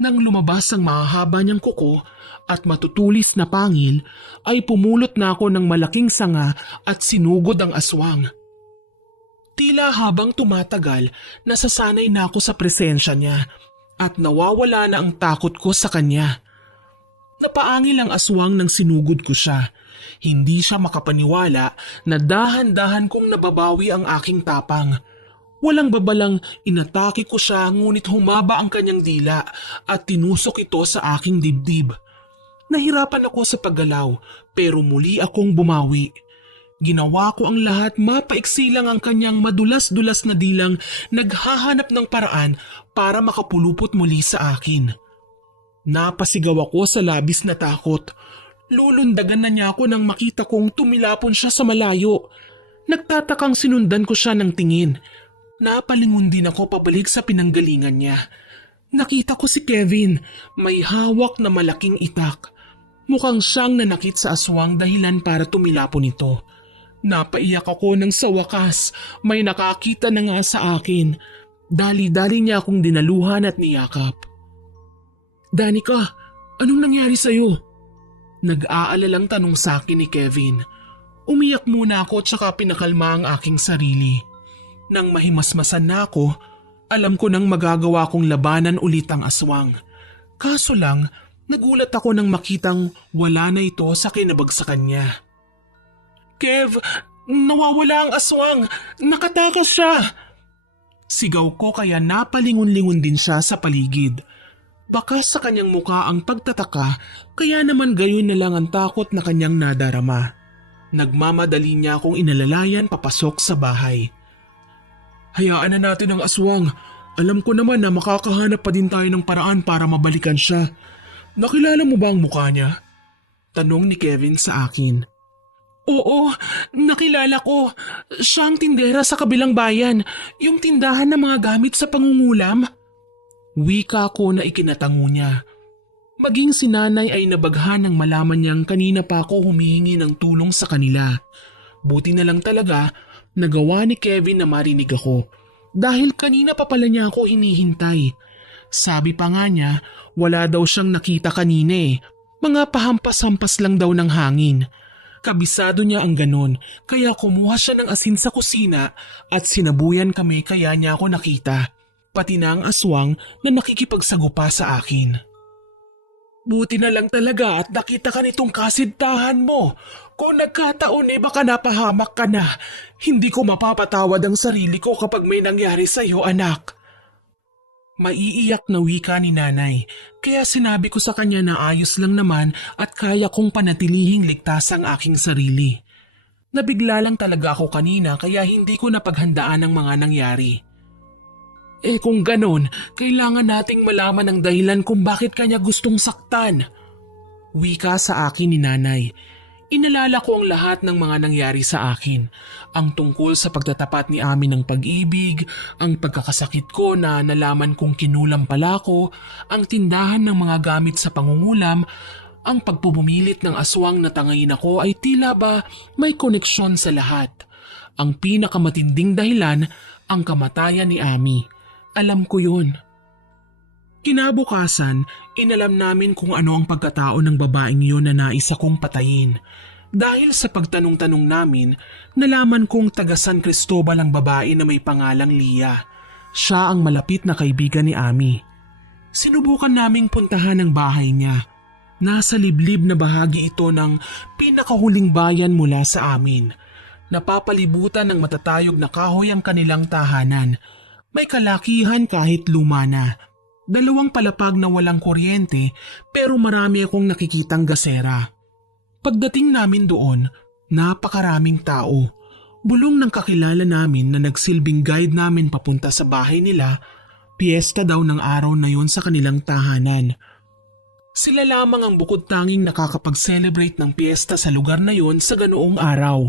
Nang lumabas ang mahahaba niyang kuko at matutulis na pangil, ay pumulot na ako ng malaking sanga at sinugod ang aswang. Tila habang tumatagal, nasasanay na ako sa presensya niya at nawawala na ang takot ko sa kanya. Napaangil ang aswang nang sinugod ko siya. Hindi siya makapaniwala na dahan-dahan kong nababawi ang aking tapang. Walang babalang inatake ko siya ngunit humaba ang kanyang dila at tinusok ito sa aking dibdib. Nahirapan ako sa paggalaw pero muli akong bumawi. Ginawa ko ang lahat, mapaiksi lang ang kanyang madulas-dulas na dilang naghahanap ng paraan para makapulupot muli sa akin. Napasigaw ako sa labis na takot. Lulundagan na niya ako nang makita kong tumilapon siya sa malayo. Nagtatakang sinundan ko siya ng tingin. Napalingon din ako pabalik sa pinanggalingan niya. Nakita ko si Kevin, may hawak na malaking itak. Mukhang siyang nanakit sa aswang dahilan para tumilapon ito. Napaiyak ako nang sa wakas may nakakita na nga sa akin. Dali-dali niya akong dinaluhan at niyakap. Danica, anong nangyari sa'yo? Nag-aalalang tanong sa akin ni Kevin. Umiyak muna ako tsaka pinakalma ang aking sarili. Nang mahimasmasan na ako, alam ko nang magagawa kong labanan ulit ang aswang. Kaso lang, nagulat ako nang makitang wala na ito sa kinabagsakan niya. Kev, nawawala ang aswang! Nakatakas siya! Sigaw ko kaya napalingon-lingon din siya sa paligid. Baka sa kanyang muka ang pagtataka, kaya naman gayon na lang ang takot na kanyang nadarama. Nagmamadali niya akong inalalayan papasok sa bahay. Hayaan na natin ang aswang. Alam ko naman na makakahanap pa din tayo ng paraan para mabalikan siya. Nakilala mo ba ang mukha niya? Tanong ni Kevin sa akin. Oo, nakilala ko. Siya ang tindera sa kabilang bayan. Yung tindahan ng mga gamit sa pangungulam. Wika ko na ikinatango niya. Maging si nanay ay nabaghan nang malaman niyang kanina pa ako humihingi ng tulong sa kanila. Buti na lang talaga nagawa ni Kevin na marinig ako dahil kanina pa pala niya ako hinihintay. Sabi pa nga niya wala daw siyang nakita kanina mga pahampas-hampas lang daw ng hangin. Kabisado niya ang ganon kaya kumuha siya ng asin sa kusina at sinabuyan kami kaya niya ako nakita. Pati na ang aswang na nakikipagsagupa sa akin. Buti na lang talaga at nakita ka nitong kasintahan mo. Kung nagkataon baka napahamak ka na. Hindi ko mapapatawad ang sarili ko kapag may nangyari sa iyo, anak. Maiiyak na wika ni nanay, kaya sinabi ko sa kanya na ayos lang naman at kaya kong panatilihing ligtas ang aking sarili. Nabigla lang talaga ako kanina kaya hindi ko napaghandaan ang mga nangyari. Kung ganon, kailangan nating malaman ang dahilan kung bakit kanya gustong saktan. Wika sa akin ni nanay. Inalala ko ang lahat ng mga nangyari sa akin. Ang tungkol sa pagtatapat ni Ami ng pag-ibig, ang pagkakasakit ko na nalaman kong kinulam pala ko, ang tindahan ng mga gamit sa pangungulam, ang pagpupumilit ng aswang na tangayin ako ay tila ba may koneksyon sa lahat. Ang pinakamatinding dahilan, ang kamatayan ni Ami. Alam ko yun. Kinabukasan, inalam namin kung ano ang pagkatao ng babaeng yun na nais akong patayin. Dahil sa pagtanong-tanong namin, nalaman kong taga San Cristobal ang babae na may pangalang Lia. Siya ang malapit na kaibigan ni Ami. Sinubukan naming puntahan ang bahay niya. Nasa liblib na bahagi ito ng pinakahuling bayan mula sa amin. Napapalibutan ng matatayog na kahoy ang kanilang tahanan. May kalakihan kahit luma na. 2 palapag na walang kuryente pero marami akong nakikitang gasera. Pagdating namin doon, napakaraming tao. Bulong ng kakilala namin na nagsilbing guide namin papunta sa bahay nila, piyesta daw ng araw na yon sa kanilang tahanan. Sila lamang ang bukod tanging nakakapag-celebrate ng piyesta sa lugar na yon sa ganoong araw.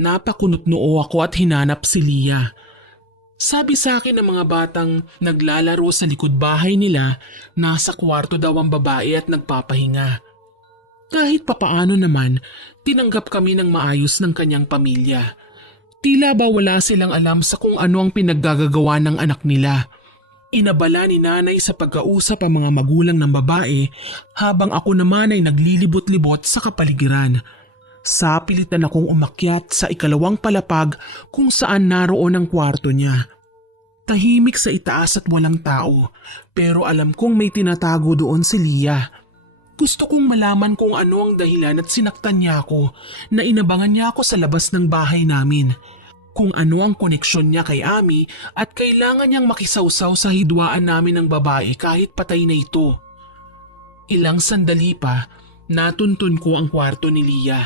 Napakunot-noo ako at hinanap si Lia. Sabi sa akin ng mga batang naglalaro sa likod bahay nila, nasa kwarto daw ang babae at nagpapahinga. Kahit papaano naman, tinanggap kami ng maayos ng kanyang pamilya. Tila ba wala silang alam sa kung ano ang pinaggagawa ng anak nila. Inabala ni nanay sa pagkausap ang mga magulang ng babae habang ako naman ay naglilibot-libot sa kapaligiran. Sapilitan akong umakyat sa 2 palapag kung saan naroon ang kwarto niya. Tahimik sa itaas at walang tao, pero alam kong may tinatago doon si Lia. Gusto kong malaman kung ano ang dahilan at sinaktan niya ako na inabangan niya ako sa labas ng bahay namin. Kung ano ang koneksyon niya kay Ami at kailangan niyang makisawsaw sa hidwaan namin ng babae kahit patay na ito. Ilang sandali pa, natuntun ko ang kwarto ni Lia.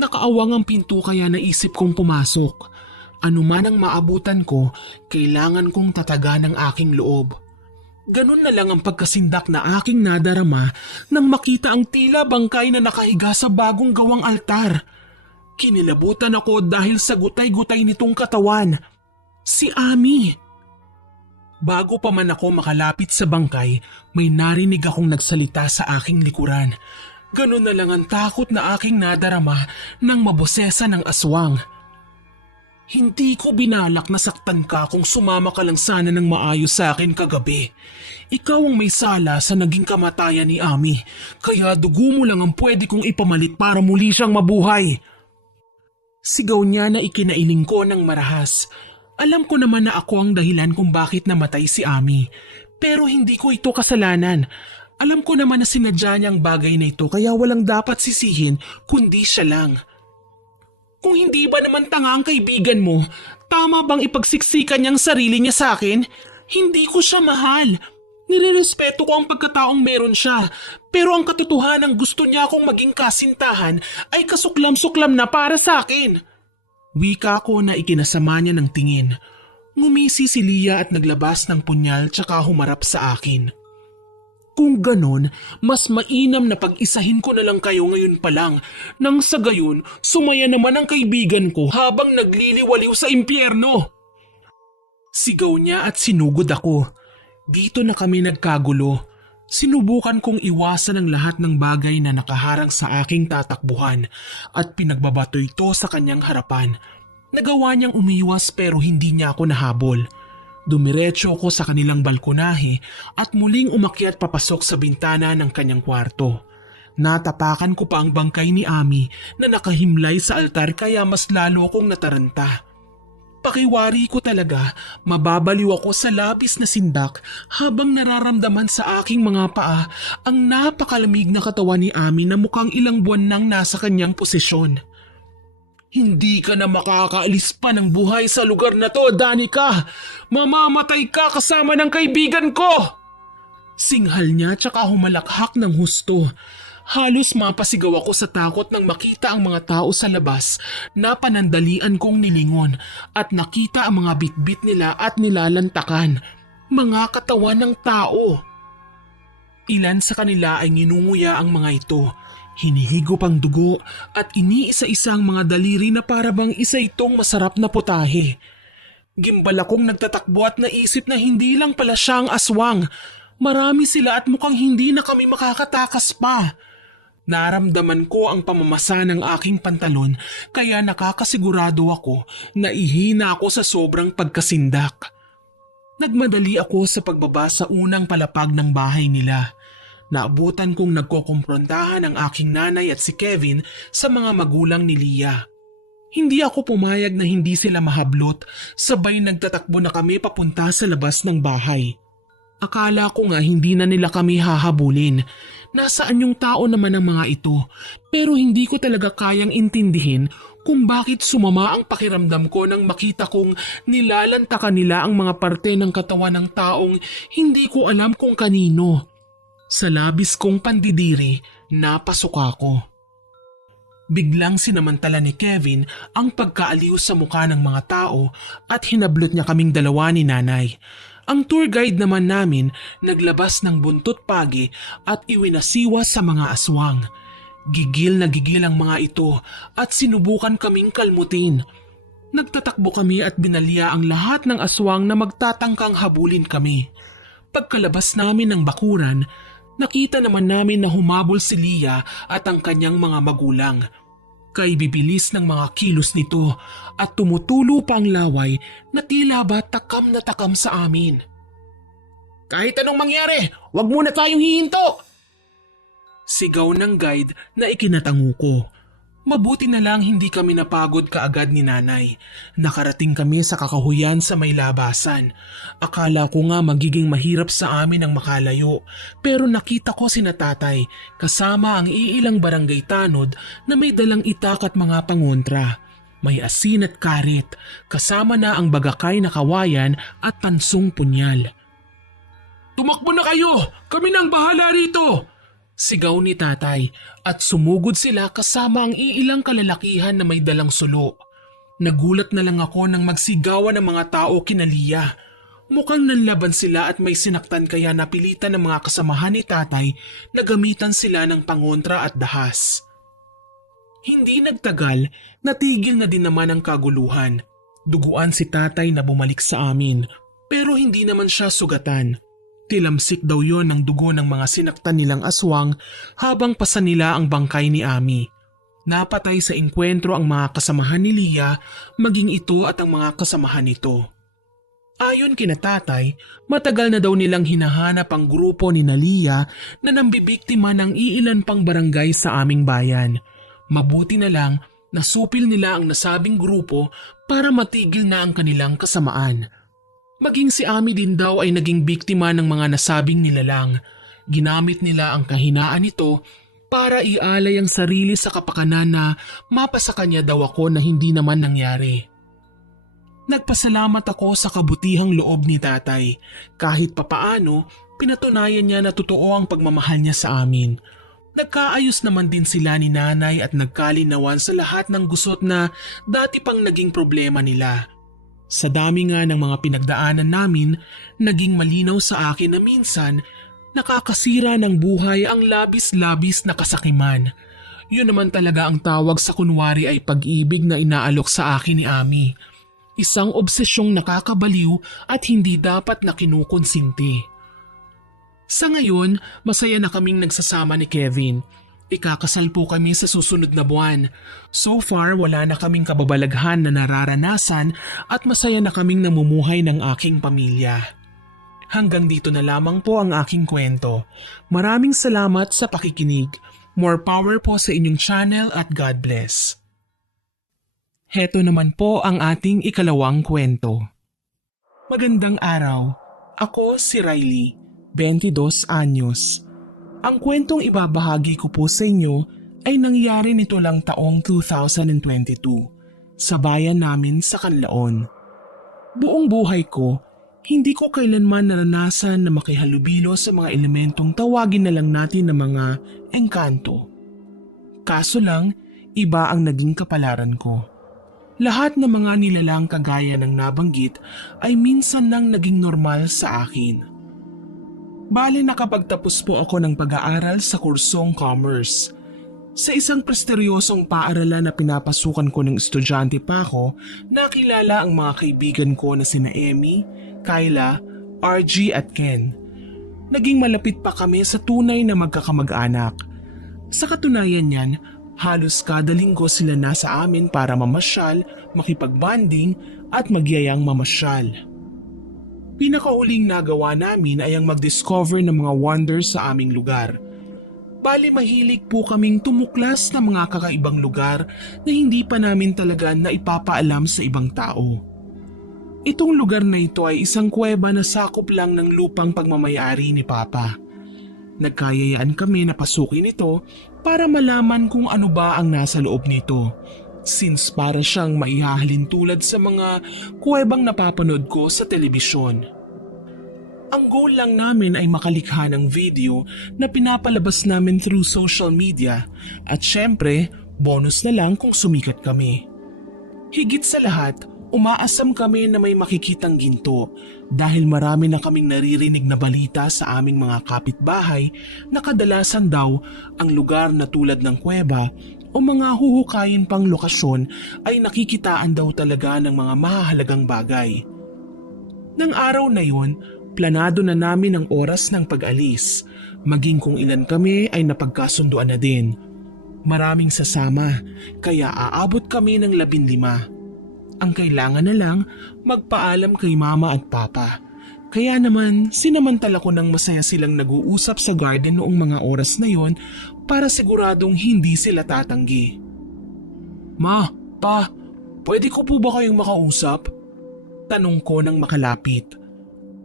Nakaawang ang pinto kaya naisip kong pumasok. Ano man ang maabutan ko, kailangan kong tatagan ang aking loob. Ganun na lang ang pagkasindak na aking nadarama nang makita ang tila bangkay na nakahiga sa bagong gawang altar. Kinilabutan ako dahil sa gutay-gutay nitong katawan. Si Ami. Bago pa man ako makalapit sa bangkay, may narinig akong nagsalita sa aking likuran. Ganun na lang ang takot na aking nadarama nang mabosesa ng aswang. Hindi ko binalak na saktan ka kung sumama ka lang sana ng maayos sa akin kagabi. Ikaw ang may sala sa naging kamatayan ni Ami, kaya dugo mo lang ang pwede kong ipamalit para muli siyang mabuhay. Sigaw niya na ikinailing ko ng marahas. Alam ko naman na ako ang dahilan kung bakit namatay si Ami, pero hindi ko ito kasalanan. Alam ko naman na sinadya niya ang bagay na ito kaya walang dapat sisihin kundi siya lang. Kung hindi ba naman tanga ang kaibigan mo, tama bang ipagsiksikan niyang sarili niya sa akin? Hindi ko siya mahal. Nirerespeto ko ang pagkataong meron siya, pero ang katotohanan gusto niya akong maging kasintahan ay kasuklam-suklam na para sa akin. Wika ko na ikinasama niya ng tingin. Ngumisi si Lia at naglabas ng punyal tsaka humarap sa akin. Kung ganon, mas mainam na pag-isahin ko na lang kayo ngayon pa lang nang sa gayon sumaya naman ang kaibigan ko habang nagliliwaliw sa impyerno. Sigaw niya at sinugod ako. Dito na kami nagkagulo. Sinubukan kong iwasan ang lahat ng bagay na nakaharang sa aking tatakbuhan at pinagbabato ito sa kanyang harapan. Nagawa niyang umiwas pero hindi niya ako nahabol. Dumiretso ako sa kanilang balkonahe at muling umakyat papasok sa bintana ng kanyang kwarto. Natapakan ko pa ang bangkay ni Ami na nakahimlay sa altar kaya mas lalo akong nataranta. Pakiwari ko talaga, mababaliw ako sa labis na sindak habang nararamdaman sa aking mga paa ang napakalamig na katawan ni Ami na mukhang ilang buwan nang nasa kanyang posisyon. Hindi ka na makakaalis pa ng buhay sa lugar na to, Danica! Mamamatay ka kasama ng kaibigan ko! Singhal niya tsaka humalakhak ng husto. Halos mapasigaw ako sa takot nang makita ang mga tao sa labas na panandalian kong nilingon at nakita ang mga bitbit nila at nilalantakan. Mga katawan ng tao. Ilan sa kanila ay nginunguya ang mga ito. Hinihigop ang dugo at iniisa-isa ang mga daliri na para bang isa itong masarap na putahe. Gimbal akong nagtatakbo at naisip na hindi lang pala siya ang aswang. Marami sila at mukhang hindi na kami makakatakas pa. Naramdaman ko ang pamamasa ng aking pantalon kaya nakakasigurado ako na ihina ako sa sobrang pagkasindak. Nagmadali ako sa pagbaba sa unang palapag ng bahay nila. Naabutan kong nagkokomprontahan ang aking nanay at si Kevin sa mga magulang ni Leah. Hindi ako pumayag na hindi sila mahablot, sabay nagtatakbo na kami papunta sa labas ng bahay. Akala ko nga hindi na nila kami hahabulin. Nasaan yung tao naman ng mga ito, pero hindi ko talaga kayang intindihin kung bakit sumama ang pakiramdam ko nang makita kong nilalantakan nila ang mga parte ng katawan ng taong hindi ko alam kung kanino. Sa labis kong pandidiri, napasok ako. Biglang sinamantala ni Kevin ang pagkaaliw sa mukha ng mga tao at hinablot niya kaming dalawa ni nanay. Ang tour guide naman namin naglabas ng buntot pagi at iwinasiwa sa mga aswang. Gigil na gigil ang mga ito at sinubukan kaming kalmutin. Nagtatakbo kami at binalya ang lahat ng aswang na magtatangkang habulin kami. Pagkalabas namin ng bakuran, nakita naman namin na humabol si Leah at ang kanyang mga magulang. Kay bibilis ng mga kilos nito at tumutulo pa ang laway na tila ba takam na takam sa amin. Kahit anong mangyari, wag muna tayong hihinto! Sigaw ng guide na ikinatango ko. Mabuti na lang hindi kami napagod kaagad ni nanay. Nakarating kami sa kakahuyan sa may labasan. Akala ko nga magiging mahirap sa amin ang makalayo, pero nakita ko sina tatay kasama ang iilang barangay tanod na may dalang itak at mga pangontra. May asin at karit, kasama na ang bagakay na kawayan at pansong punyal. Tumakbo na kayo! Kami nang bahala rito! Sigaw ni tatay at sumugod sila kasama ang iilang kalalakihan na may dalang sulo. Nagulat na lang ako nang magsigawan ng mga tao kina Leah. Mukhang nanlaban sila at may sinaktan kaya napilitan ng mga kasamahan ni tatay na gamitan sila ng pangontra at dahas. Hindi nagtagal, natigil na din naman ang kaguluhan. Duguan si tatay na bumalik sa amin pero hindi naman siya sugatan. Tilamsik daw yon ng dugo ng mga sinaktan nilang aswang habang pasa nila ang bangkay ni Ami. Napatay sa engkwentro ang mga kasamahan ni Leah, maging ito at ang mga kasamahan nito. Ayon kina tatay, matagal na daw nilang hinahanap ang grupo ni Leah na nambibiktima ng iilan pang barangay sa aming bayan. Mabuti na lang nasupil nila ang nasabing grupo para matigil na ang kanilang kasamaan. Maging si Ami din daw ay naging biktima ng mga nasabing nilalang. Ginamit nila ang kahinaan nito para ialay ang sarili sa kapakanan na mapasa kanya daw ako na hindi naman nangyari. Nagpasalamat ako sa kabutihang loob ni tatay. Kahit papaano, pinatunayan niya na totoo ang pagmamahal niya sa amin. Nagkaayos naman din sila ni nanay at nagkalinawan sa lahat ng gusot na dati pang naging problema nila. Sa dami nga ng mga pinagdaanan namin, naging malinaw sa akin na minsan nakakasira ng buhay ang labis-labis na kasakiman. Yun naman talaga ang tawag sa kunwari ay pag-ibig na inaalok sa akin ni Ami. Isang obsesyong nakakabaliw at hindi dapat na kinukonsinti. Sa ngayon, masaya na kaming nagsasama ni Kevin. Ikakasal po kami sa susunod na buwan. So far, wala na kaming kababalaghan na nararanasan at masaya na kaming namumuhay ng aking pamilya. Hanggang dito na lamang po ang aking kwento. Maraming salamat sa pakikinig. More power po sa inyong channel at God bless. Heto naman po ang ating ikalawang kwento. Magandang araw. Ako si Riley, 22 anyos. Ang kwentong ibabahagi ko po sa inyo ay nangyari nito lang taong 2022. sa bayan namin sa Canlaon. Buong buhay ko, hindi ko kailanman naranasan na makihalubilo sa mga elementong tawagin na lang natin na mga engkanto. Kaso lang, iba ang naging kapalaran ko. Lahat ng mga nilalang kagaya ng nabanggit ay minsan nang naging normal sa akin. Bale nakapagtapos po ako ng pag-aaral sa kursong commerce. Sa isang presteryosong paaralan na pinapasukan ko ng estudyante pa ako, nakilala ang mga kaibigan ko na sina Emmy, Kyla, RG at Ken. Naging malapit pa kami sa tunay na magkakamag-anak. Sa katunayan niyan, halos kada linggo sila nasa amin para mamasyal, makipagbanding at magyayang mamasyal. Pinakauling nagawa namin ay ang mag-discover ng mga wonders sa aming lugar. Bali mahilig po kaming tumuklas ng mga kakaibang lugar na hindi pa namin talaga na ipapaalam sa ibang tao. Itong lugar na ito ay isang kuweba na sakop lang ng lupang pagmamayari ni Papa. Nagkayayaan kami na pasukin ito para malaman kung ano ba ang nasa loob nito. Since para siyang maihahalin tulad sa mga kuwebang napapanood ko sa telebisyon. Ang goal lang namin ay makalikha ng video na pinapalabas namin through social media at syempre, bonus na lang kung sumikat kami. Higit sa lahat, umaasam kami na may makikitang ginto dahil marami na kaming naririnig na balita sa aming mga kapitbahay na kadalasan daw ang lugar na tulad ng kuweba o mga huhukayin pang lokasyon ay nakikitaan daw talaga ng mga mahahalagang bagay. Nang araw na yun, planado na namin ang oras ng pag-alis, maging kung ilan kami ay napagkasunduan na din. Maraming sasama, kaya aabot kami ng 15. Ang kailangan na lang, magpaalam kay Mama at Papa. Kaya naman, sinamantala ko nang masaya silang nag-uusap sa garden noong mga oras na yon para siguradong hindi sila tatanggi. Ma, Pa, pwede ko po ba kayong makausap? Tanong ko nang makalapit.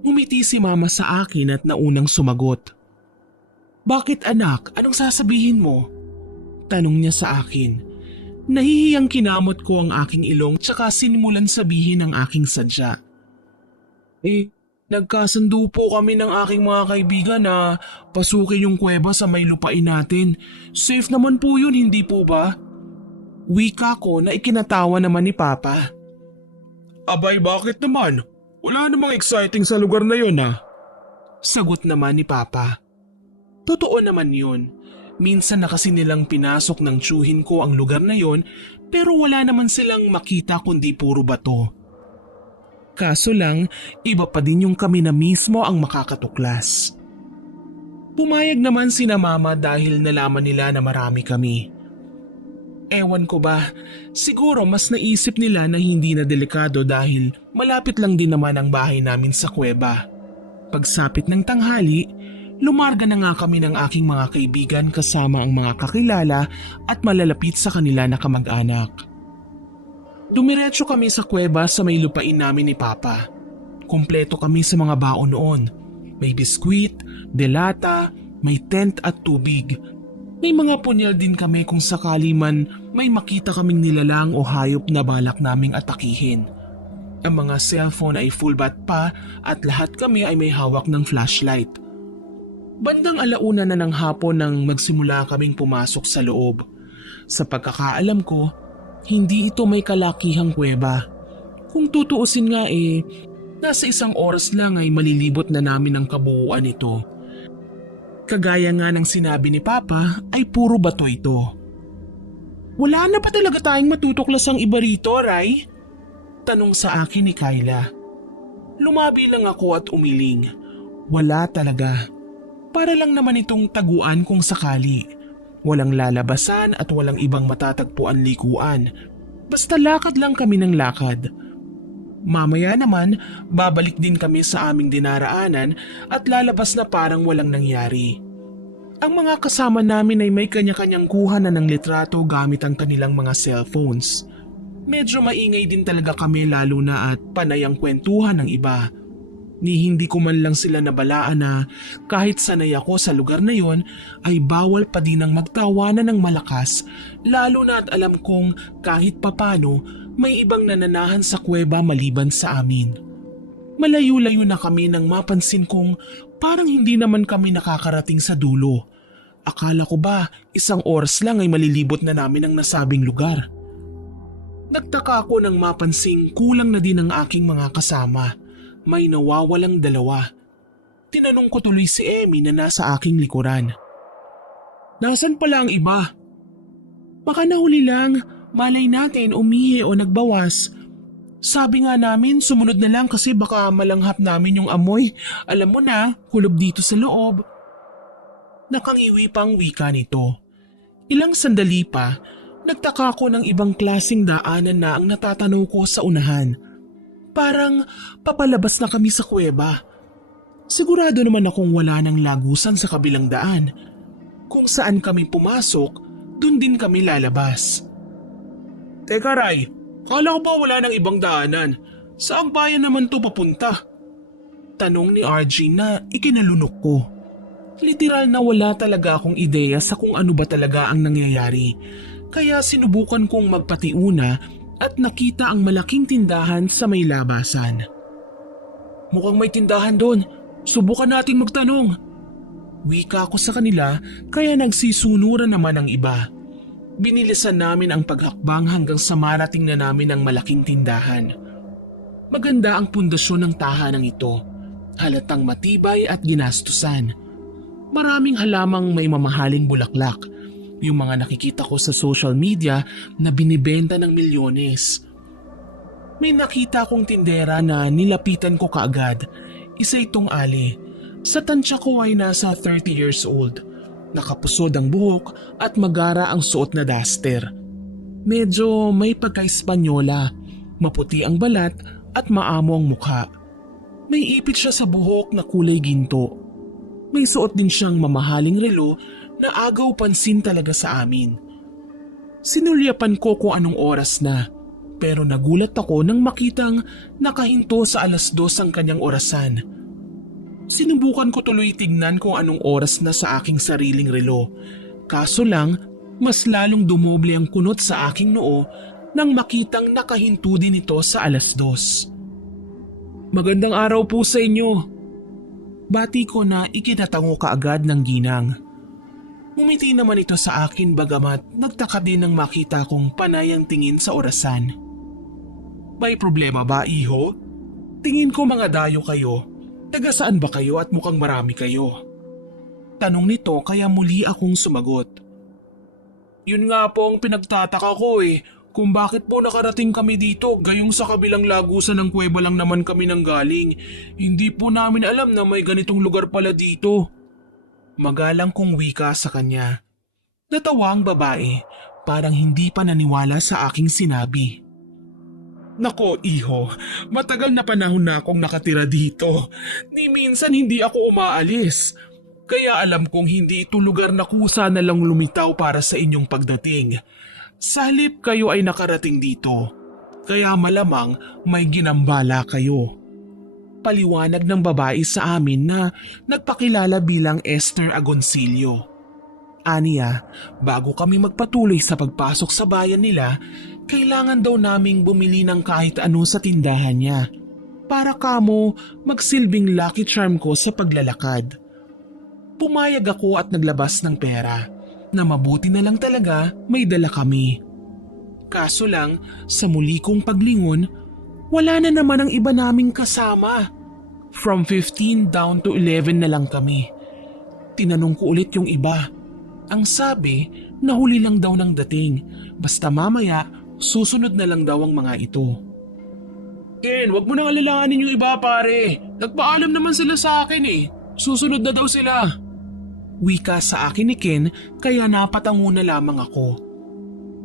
Ngumiti si Mama sa akin at naunang sumagot. Bakit anak? Anong sasabihin mo? Tanong niya sa akin. Nahihiyang kinamot ko ang aking ilong tsaka sinimulan sabihin ang aking sadya. Nagkasundo po kami ng aking mga kaibigan na pasukin yung kuweba sa may lupain natin. Safe naman po yun, hindi po ba? Wika ko na ikinatawa naman ni Papa. Abay, bakit naman? Wala namang exciting sa lugar na yun Sagot naman ni Papa. Totoo naman yun. Minsan na kasi nilang pinasok ng tiyuhin ko ang lugar na yon pero wala naman silang makita kundi puro bato. Kaso lang, iba pa din yung kami na mismo ang makakatuklas. Pumayag naman sina Mama dahil nalaman nila na marami kami. Ewan ko ba, siguro mas naisip nila na hindi na delikado dahil malapit lang din naman ang bahay namin sa kuweba. Pagsapit ng tanghali, lumarga na nga kami ng aking mga kaibigan kasama ang mga kakilala at malalapit sa kanila na kamag-anak. Dumiretso kami sa kuweba sa may lupain namin ni Papa. Kompleto kami sa mga baon noon. May biskwit, delata, may tent at tubig. May mga punyal din kami kung sakali man may makita kaming nilalang o hayop na balak naming atakihin. Ang mga cellphone ay full bat pa at lahat kami ay may hawak ng flashlight. Bandang 1:00 na ng hapon nang magsimula kaming pumasok sa loob. Sa pagkakaalam ko, hindi ito may kalakihang kuweba. Kung tutuusin nga nasa 1 oras lang ay malilibot na namin ang kabuuan nito. Kagaya nga ng sinabi ni Papa ay puro bato ito. Wala na pa talaga tayong matutuklasang iba rito, Ray? Tanong sa akin ni Kyla. Lumabi lang ako at umiling. Wala talaga. Para lang naman itong taguan kung sakali. Walang lalabasan at walang ibang matatagpuan likuan. Basta lakad lang kami ng lakad. Mamaya naman, babalik din kami sa aming dinaraanan at lalabas na parang walang nangyari. Ang mga kasama namin ay may kanya-kanyang kuha na ng litrato gamit ang kanilang mga cellphones. Medyo maingay din talaga kami lalo na at panay ang kwentuhan ng iba. Ni hindi ko man lang sila nabalaan na kahit sanay ako sa lugar na yon ay bawal pa din ang magtawanan ng malakas lalo na at alam kong kahit papano May ibang nananahan sa kuweba maliban sa amin. Malayo-layo na kami nang mapansin kong parang hindi naman kami nakakarating sa dulo. Akala ko ba 1 oras lang ay malilibot na namin ang nasabing lugar. Nagtaka ako nang mapansing kulang na din ang aking mga kasama. May nawawalang 2. Tinanong ko tuloy si Emmy na nasa aking likuran. Nasaan pala ang iba? Baka nahuli lang, malay natin umihi o nagbawas. Sabi nga namin sumunod na lang kasi baka malanghap namin yung amoy. Alam mo na, kulob dito sa loob. Nakangiwi pa ang wika nito. Ilang sandali pa, nagtaka ko ng ibang klaseng daanan na ang natatanaw ko sa unahan. Parang papalabas na kami sa kuweba. Sigurado naman akong wala nang lagusan sa kabilang daan. Kung saan kami pumasok, dun din kami lalabas. Teka Ray, kala ko ba wala nang ibang daanan? Saang bayan naman to papunta? Tanong ni RJ na ikinalunok ko. Literal na wala talaga akong ideya sa kung ano ba talaga ang nangyayari. Kaya sinubukan kong magpatiuna at nakita ang malaking tindahan sa may labasan. Mukhang may tindahan doon. Subukan nating magtanong. Wika ko sa kanila kaya nagsisunuran naman ang iba. Binilisan namin ang paghakbang hanggang sa marating na namin ang malaking tindahan. Maganda ang pundasyon ng tahanang ito. Halatang matibay at ginastusan. Maraming halamang may mamahaling bulaklak. Yung mga nakikita ko sa social media na binibenta ng milyones. May nakita akong tindera na nilapitan ko kaagad. Isa itong Ali. Sa tansya ko ay nasa 30 years old. Nakapusod ang buhok at magara ang suot na duster. Medyo may pagka-Espanyola, maputi ang balat at maamo ang mukha. May ipit siya sa buhok na kulay ginto. May suot din siyang mamahaling relo na agaw pansin talaga sa amin. Sinulyapan ko kung anong oras na, pero nagulat ako nang makitang nakahinto sa 2:00 ang kanyang orasan. Sinubukan ko tuloy tignan kung anong oras na sa aking sariling relo. Kaso lang, mas lalong dumoble ang kunot sa aking noo nang makitang nakahinto din ito sa 2:00. Magandang araw po sa inyo. Bati ko na ikinatango kaagad ng ginang. Ngumiti naman ito sa akin bagamat nagtaka din nang makita kong panay ang tingin sa orasan. May problema ba, iho? Tingin ko mga dayo kayo. Taga saan ba kayo at mukhang marami kayo? Tanong nito kaya muli akong sumagot. Yun nga po ang pinagtataka ko kung bakit po nakarating kami dito gayong sa kabilang lagusan ng kuweba lang naman kami nang galing. Hindi po namin alam na may ganitong lugar pala dito. Magalang kong wika sa kanya. Natawa ang babae, parang hindi pa naniwala sa aking sinabi. Nako iho, matagal na panahon na akong nakatira dito. Ni minsan hindi ako umaalis. Kaya alam kong hindi ito lugar na kusa na lang lumitaw para sa inyong pagdating. Sa halip kayo ay nakarating dito. Kaya malamang may ginambala kayo. Paliwanag ng babae sa amin na nagpakilala bilang Esther Agoncillo. Aniya, bago kami magpatuloy sa pagpasok sa bayan nila, kailangan daw naming bumili ng kahit ano sa tindahan niya para kamo magsilbing lucky charm ko sa paglalakad. Pumayag ako at naglabas ng pera na mabuti na lang talaga may dala kami. Kaso lang, sa muli kong paglingon, wala na naman ang iba naming kasama. From 15 down to 11 na lang kami. Tinanong ko ulit yung iba. Ang sabi, nahuli lang daw ng dating. Basta mamaya, susunod na lang daw ang mga ito. Ken, wag mo nang alalahanin yung iba pare. Nagpaalam naman sila sa akin Susunod na daw sila. Wika sa akin ni Ken kaya napatango na lamang ako.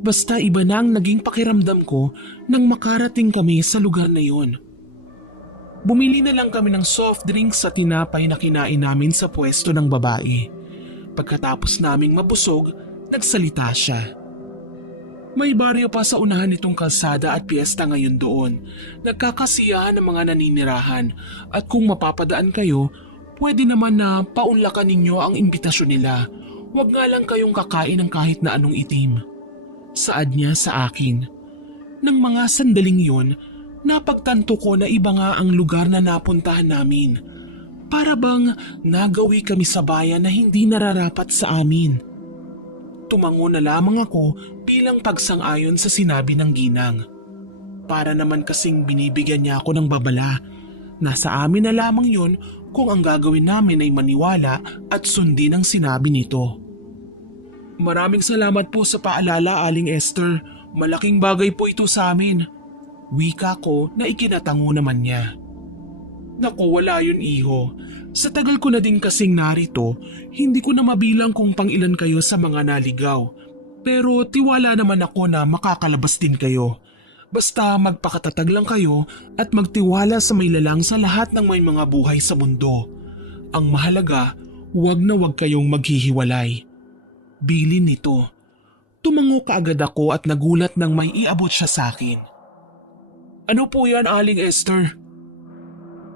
Basta iba na ang naging pakiramdam ko nang makarating kami sa lugar na yon. Bumili na lang kami ng soft drinks sa tinapay na kinain namin sa pwesto ng babae. Pagkatapos naming mabusog, nagsalita siya. May baryo pa sa unahan nitong kalsada at piyesta ngayon doon. Nagkakasiyahan ng mga naninirahan at kung mapapadaan kayo, pwede naman na paunlakan ninyo ang imbitasyon nila. Huwag nga lang kayong kakain ng kahit na anong itim. Saad niya sa akin. Nang mga sandaling yun, napagtanto ko na iba nga ang lugar na napuntahan namin. Para bang nagawi kami sa bayan na hindi nararapat sa amin. Tumango na lamang ako bilang pagsang-ayon sa sinabi ng ginang. Para naman kasing binibigyan niya ako ng babala. Nasa amin na lamang yun kung ang gagawin namin ay maniwala at sundin ang sinabi nito. Maraming salamat po sa paalala, Aling Esther. Malaking bagay po ito sa amin. Wika ko na ikinatango naman niya. Naku, wala yun iho. Sa tagal ko na din kasing narito, hindi ko na mabilang kung pangilan kayo sa mga naligaw. Pero tiwala naman ako na makakalabas din kayo. Basta magpakatatag lang kayo at magtiwala sa may lalang sa lahat ng may mga buhay sa mundo. Ang mahalaga, huwag na huwag kayong maghihiwalay. Bilin nito. Tumango kaagad ako at nagulat nang may iabot siya sa akin. Ano po yan, Aling Esther?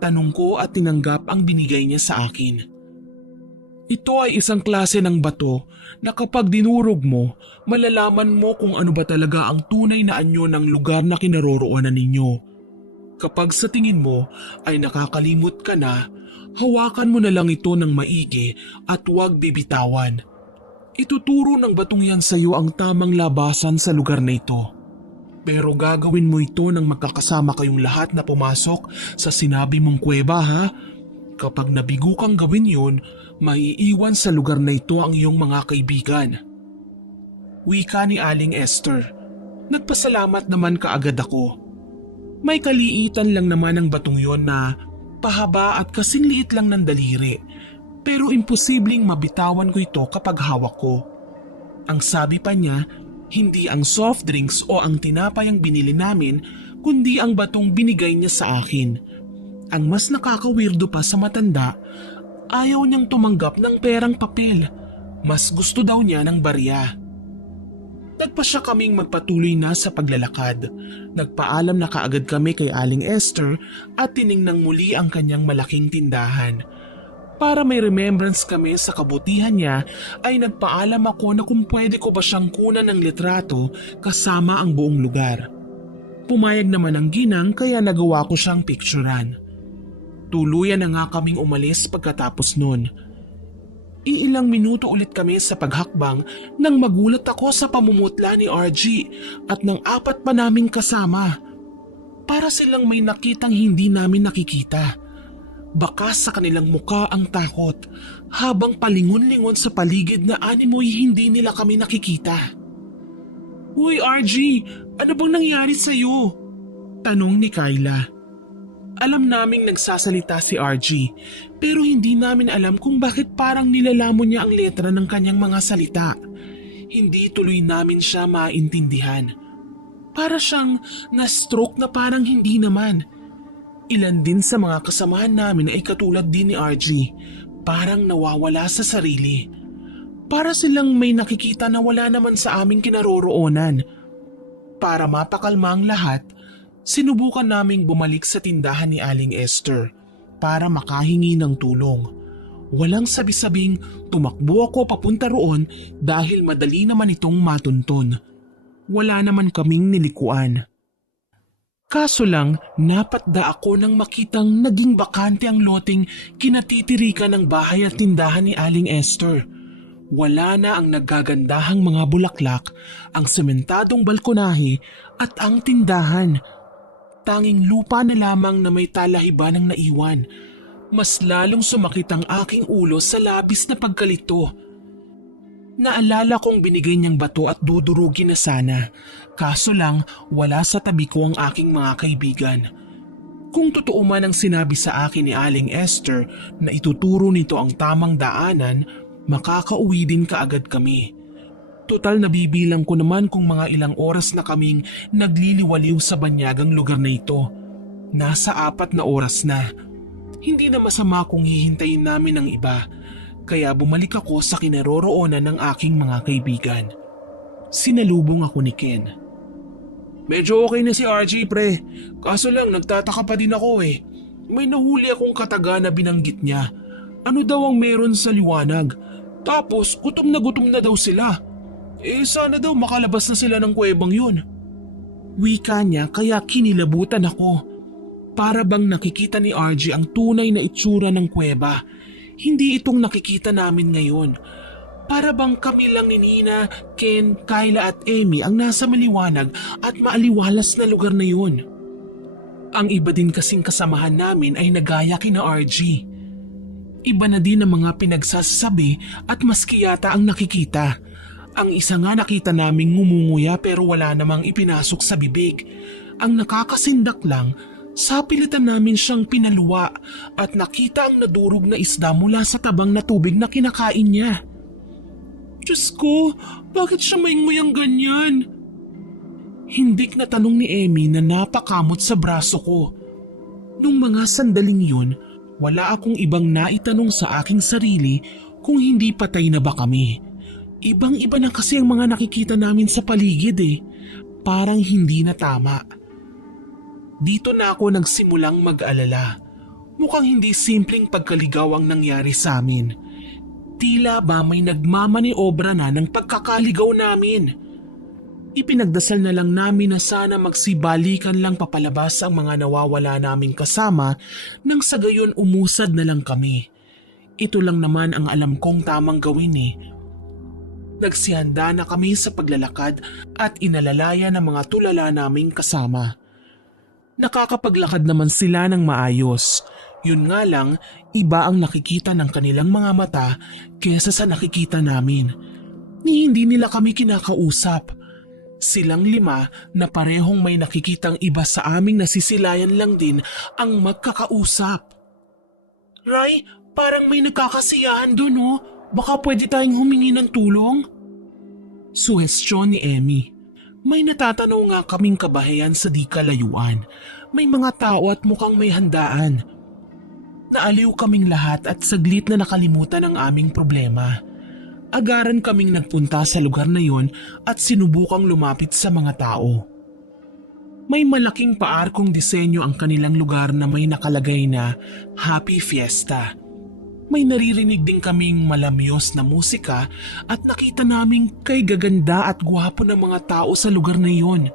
Tanong ko at tinanggap ang binigay niya sa akin. Ito ay isang klase ng bato na kapag dinurog mo, malalaman mo kung ano ba talaga ang tunay na anyo ng lugar na kinaroroonan ninyo. Kapag sa tingin mo ay nakakalimot ka na, hawakan mo na lang ito ng maigi at huwag bibitawan. Ituturo ng batong yan sa iyo ang tamang labasan sa lugar na ito. Pero gagawin mo ito nang magkakasama kayong lahat na pumasok sa sinabi mong kuweba, ha? Kapag nabigo kang gawin yun, maiiwan sa lugar na ito ang iyong mga kaibigan. Wika ni Aling Esther. Nagpasalamat naman kaagad ako. May kaliitan lang naman ang batong yon na pahaba at kasing liit lang ng daliri. Pero imposibleng mabitawan ko ito kapag hawak ko. Ang sabi pa niya, hindi ang soft drinks o ang tinapay ang binili namin, kundi ang batong binigay niya sa akin. Ang mas nakakawirdo pa sa matanda, ayaw niyang tumanggap ng perang papel. Mas gusto daw niya ng barya. Nagpasya kaming magpatuloy na sa paglalakad. Nagpaalam na kaagad kami kay Aling Esther at tiningnang muli ang kanyang malaking tindahan. Para may remembrance kami sa kabutihan niya ay nagpaalam ako na kung pwede ko ba siyang kunan ng litrato kasama ang buong lugar. Pumayag naman ang ginang kaya nagawa ko siyang picturean. Tuluyan na nga kaming umalis pagkatapos nun. Iilang minuto ulit kami sa paghakbang nang magulat ako sa pamumutla ni RG at ng 4 pa naming kasama. Para silang may nakitang hindi namin nakikita. Baka sa kanilang muka ang takot habang palingon-lingon sa paligid na animoy hindi nila kami nakikita. Uy RG, ano bang nangyari sa'yo? Tanong ni Kyla. Alam naming nagsasalita si RG pero hindi namin alam kung bakit parang nilalamon niya ang letra ng kanyang mga salita. Hindi tuloy namin siya maintindihan. Para siyang na-stroke na parang hindi naman. Ilan din sa mga kasamahan namin ay katulad din ni RG, parang nawawala sa sarili. Para silang may nakikita na wala naman sa aming kinaroroonan. Para mapakalma ang lahat, sinubukan naming bumalik sa tindahan ni Aling Esther para makahingi ng tulong. Walang sabi-sabing tumakbo ako papunta roon dahil madali naman itong matunton. Wala naman kaming nilikuan. Kaso lang, napatda ako nang makitang naging bakante ang loteng kinatitirikan ng bahay at tindahan ni Aling Esther. Wala na ang naggagandahang mga bulaklak, ang sementadong balkonahe at ang tindahan. Tanging lupa na lamang na may talahiban ang naiwan. Mas lalong sumakit ang aking ulo sa labis na pagkalito. Naalala kong binigay niyang bato at dudurugin na sana. Kaso lang, wala sa tabi ko ang aking mga kaibigan. Kung totoo man ang sinabi sa akin ni Aling Esther na ituturo nito ang tamang daanan, makakauwi din kaagad kami. Total nabibilang ko naman kung mga ilang oras na kaming nagliliwaliw sa banyagang lugar na ito. Nasa 4 na oras na. Hindi na masama kung hihintayin namin ang iba. Kaya bumalik ako sa kinaroroonan ng aking mga kaibigan. Sinalubong ako ni Ken. Medyo okay na si RG pre, kaso lang nagtataka pa din ako eh. May nahuli akong kataga na binanggit niya. Ano daw ang meron sa liwanag? Tapos gutom na daw sila. Sana daw makalabas na sila ng kuwebang yun. Wika niya kaya kinilabutan ako. Para bang nakikita ni RJ ang tunay na itsura ng kuweba. Hindi itong nakikita namin ngayon. Para bang kami lang ni Nina, Ken, Kyla at Emmy ang nasa maliwanag at maaliwalas na lugar na yun. Ang iba din kasing kasamahan namin ay nagaya kina RG. Iba na din ang mga pinagsasabi at maski yata ang nakikita. Ang isa nga nakita naming ngumunguya pero wala namang ipinasok sa bibig. Ang nakakasindak lang, sapilitan namin siyang pinaluwa at nakita ang nadurog na isda mula sa tabang na tubig na kinakain niya. Diyos ko, bakit siya maingmayang ganyan? Hindik na tanong ni Emmy na napakamot sa braso ko. Nung mga sandaling yun, wala akong ibang naitanong sa aking sarili kung hindi patay na ba kami. Ibang-iba na kasi ang mga nakikita namin sa paligid eh. Parang hindi na tama. Dito na ako nagsimulang mag-alala. Mukhang hindi simpleng pagkaligaw ang nangyari sa amin. Tila ba may nagmamaniobra na ng pagkakaligaw namin? Ipinagdasal na lang namin na sana magsibalikan lang papalabas ang mga nawawala naming kasama nang sa gayon umusad na lang kami. Ito lang naman ang alam kong tamang gawin eh. Nagsihanda na kami sa paglalakad at inalalaya ng mga tulala naming kasama. Nakakapaglakad naman sila ng maayos. Yun nga lang, iba ang nakikita ng kanilang mga mata kesa sa nakikita namin. Ni hindi nila kami kinakausap. Silang 5 na parehong may nakikitang iba sa aming nasisilayan lang din ang magkakausap. Ray, parang may nagkakasiyahan doon oh. Baka pwede tayong humingi ng tulong? Suhestyon ni Emmy. May natatanaw nga kaming kabahayan sa di kalayuan. May mga tao at mukhang may handaan. Naaliw kaming lahat at saglit na nakalimutan ang aming problema. Agaran kaming nagpunta sa lugar na yon at sinubukang lumapit sa mga tao. May malaking paarkong disenyo ang kanilang lugar na may nakalagay na Happy Fiesta. May naririnig din kaming malamyos na musika at nakita naming kay gaganda at gwapo ng mga tao sa lugar na yon.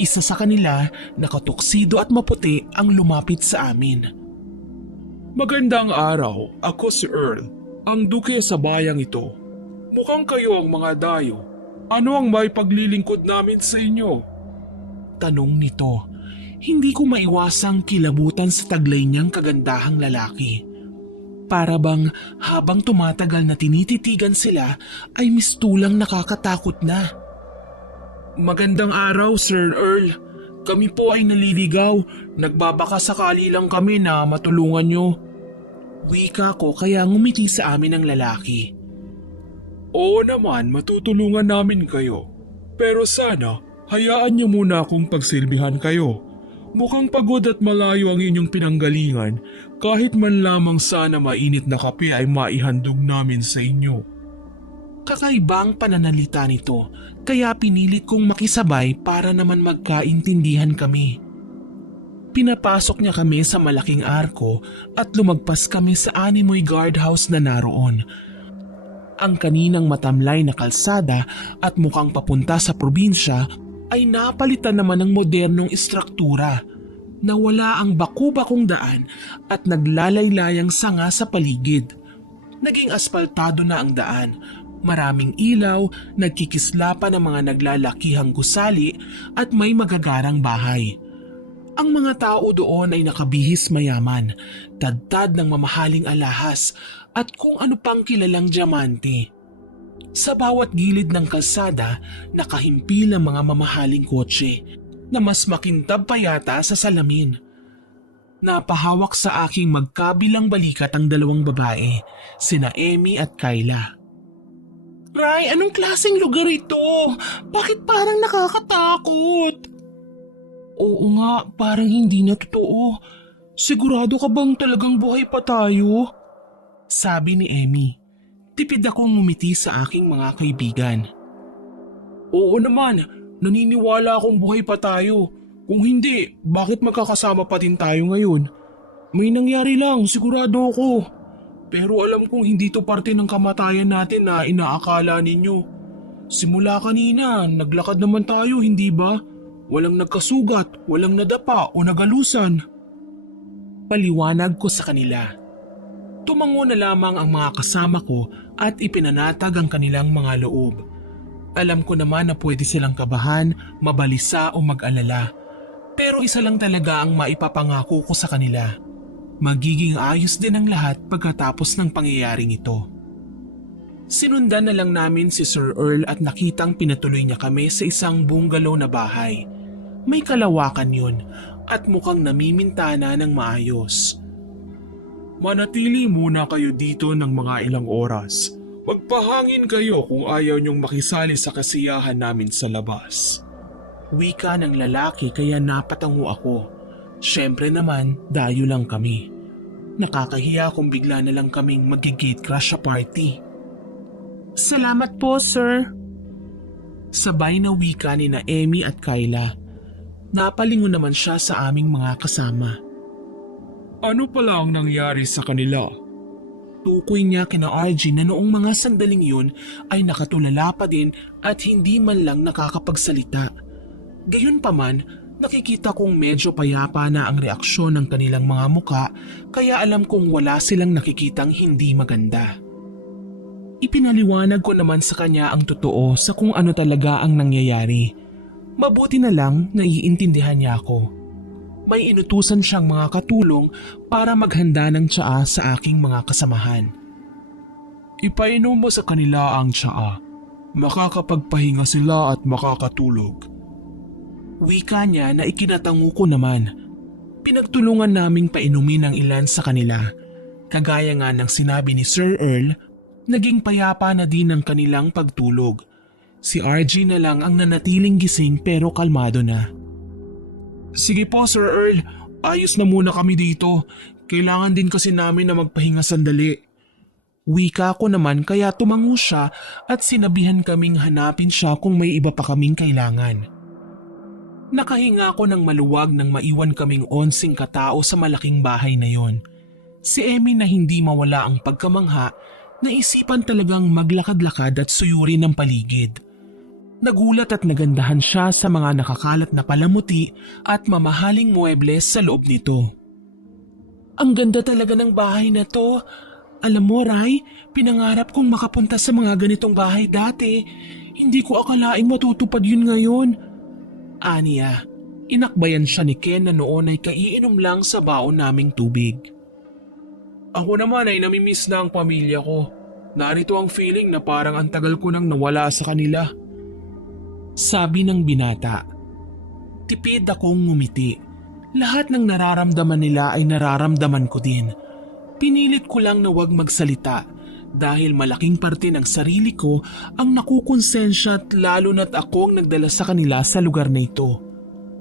Isa sa kanila, nakatuksido at maputi ang lumapit sa amin. Magandang araw, ako si Earl, ang duke sa bayang ito. Mukhang kayo ang mga dayo. Ano ang may paglilingkod namin sa inyo? Tanong nito. Hindi ko maiwasang kilabutan sa taglay niyang kagandahang lalaki. Para bang habang tumatagal na tinititigan sila ay mistulang nakakatakot na. Magandang araw, Sir Earl. Kami po ay naliligaw. Nagbabaka sakali lang kami na matulungan niyo. Wika ko kaya ngumiti sa amin ang lalaki. Oo naman, matutulungan namin kayo. Pero sana, hayaan niyo muna akong pagsilbihan kayo. Mukhang pagod at malayo ang inyong pinanggalingan. Kahit man lamang sana mainit na kape ay maihandog namin sa inyo. Kakaibang pananalita nito, kaya pinilit kong makisabay para naman magkaintindihan kami. Pinapasok niya kami sa malaking arko at lumagpas kami sa animoy guardhouse na naroon. Ang kaninang matamlay na kalsada at mukhang papunta sa probinsya ay napalitan naman ng modernong istruktura. Nawala ang baku-bakong daan at naglalaylayang sanga sa paligid. Naging aspaltado na ang daan. Maraming ilaw, nagkikislapan ng mga naglalakihang gusali at may magagarang bahay. Ang mga tao doon ay nakabihis mayaman, tadtad ng mamahaling alahas at kung ano pang kilalang diamante. Sa bawat gilid ng kalsada, nakahimpil ang mga mamahaling kotse na mas makintab pa yata sa salamin. Napahawak sa aking magkabilang balikat ang 2 babae, sina Emmy at Kyla. Ray, anong klaseng lugar ito? Bakit parang nakakatakot? Oo nga, parang hindi na totoo. Sigurado ka bang talagang buhay pa tayo? Sabi ni Emmy. Tipid akong ngumiti sa aking mga kaibigan. Oo naman, naniniwala akong buhay pa tayo. Kung hindi, bakit magkakasama pa din tayo ngayon? May nangyari lang, sigurado ako. Pero alam kong hindi to parte ng kamatayan natin na inaakala ninyo. Simula kanina, naglakad naman tayo, hindi ba? Walang nagkasugat, walang nadapa o nagalusan. Paliwanag ko sa kanila. Tumango na lamang ang mga kasama ko at ipinanatag ang kanilang mga loob. Alam ko naman na pwede silang kabahan, mabalisa o mag-alala. Pero isa lang talaga ang maipapangako ko sa kanila. Magiging ayos din ang lahat pagkatapos ng pangyayaring ito. Sinundan na lang namin si Sir Earl at nakitang pinatuloy niya kami sa isang bungalow na bahay. May kalawakan yun at mukhang namimintana ng maayos. Manatili muna kayo dito ng mga ilang oras. Magpahangin kayo kung ayaw niyong makisali sa kasiyahan namin sa labas. Wika ng lalaki kaya napatango ako. Siyempre naman, dayo lang kami. Nakakahiya kung bigla na lang kaming mag-gate crash sa party. Salamat po, sir. Sabay na wika ni na Emmy at Kyla. Napalingon naman siya sa aming mga kasama. Ano pala ang nangyari sa kanila? Tukoy niya kina RG na noong mga sandaling yun ay nakatulala pa din at hindi man lang nakakapagsalita. Gayunpaman, nakikita kong medyo payapa na ang reaksyon ng kanilang mga muka kaya alam kong wala silang nakikitang hindi maganda. Ipinaliwanag ko naman sa kanya ang totoo sa kung ano talaga ang nangyayari. Mabuti na lang naiintindihan niya ako. May inutusan siyang mga katulong para maghanda ng tsaa sa aking mga kasamahan. Ipainom mo sa kanila ang tsaa. Makakapagpahinga sila at makakatulog. Wika niya na ikinatango ko naman. Pinagtulungan naming painumin ang ilan sa kanila. Kagaya nga ng sinabi ni Sir Earl, naging payapa na din ang kanilang pagtulog. Si RG na lang ang nanatiling gising pero kalmado na. Sige po Sir Earl, ayos na muna kami dito. Kailangan din kasi namin na magpahinga sandali. Wika ko naman kaya tumango siya at sinabihan kaming hanapin siya kung may iba pa kaming kailangan. Nakahinga ako ng maluwag nang maiwan kaming 11 katao sa malaking bahay na yon. Si Emmy na hindi mawala ang pagkamangha, naisipan talagang maglakad-lakad at suyuri ng paligid. Nagulat at nagandahan siya sa mga nakakalat na palamuti at mamahaling muebles sa loob nito. Ang ganda talaga ng bahay na to. Alam mo, Ray, pinangarap kong makapunta sa mga ganitong bahay dati. Hindi ko akalaing matutupad yun ngayon. Aniya, inakbayan siya ni Ken na noon ay kaiinom lang sa baon naming tubig. Ako naman ay namimiss na ang pamilya ko. Narito ang feeling na parang ang tagal ko nang nawala sa kanila. Sabi ng binata. Tipid akong ngumiti. Lahat ng nararamdaman nila ay nararamdaman ko din. Pinilit ko lang na huwag magsalita dahil malaking parte ng sarili ko ang nakukonsensya at lalo na't ako ang nagdala sa kanila sa lugar na ito.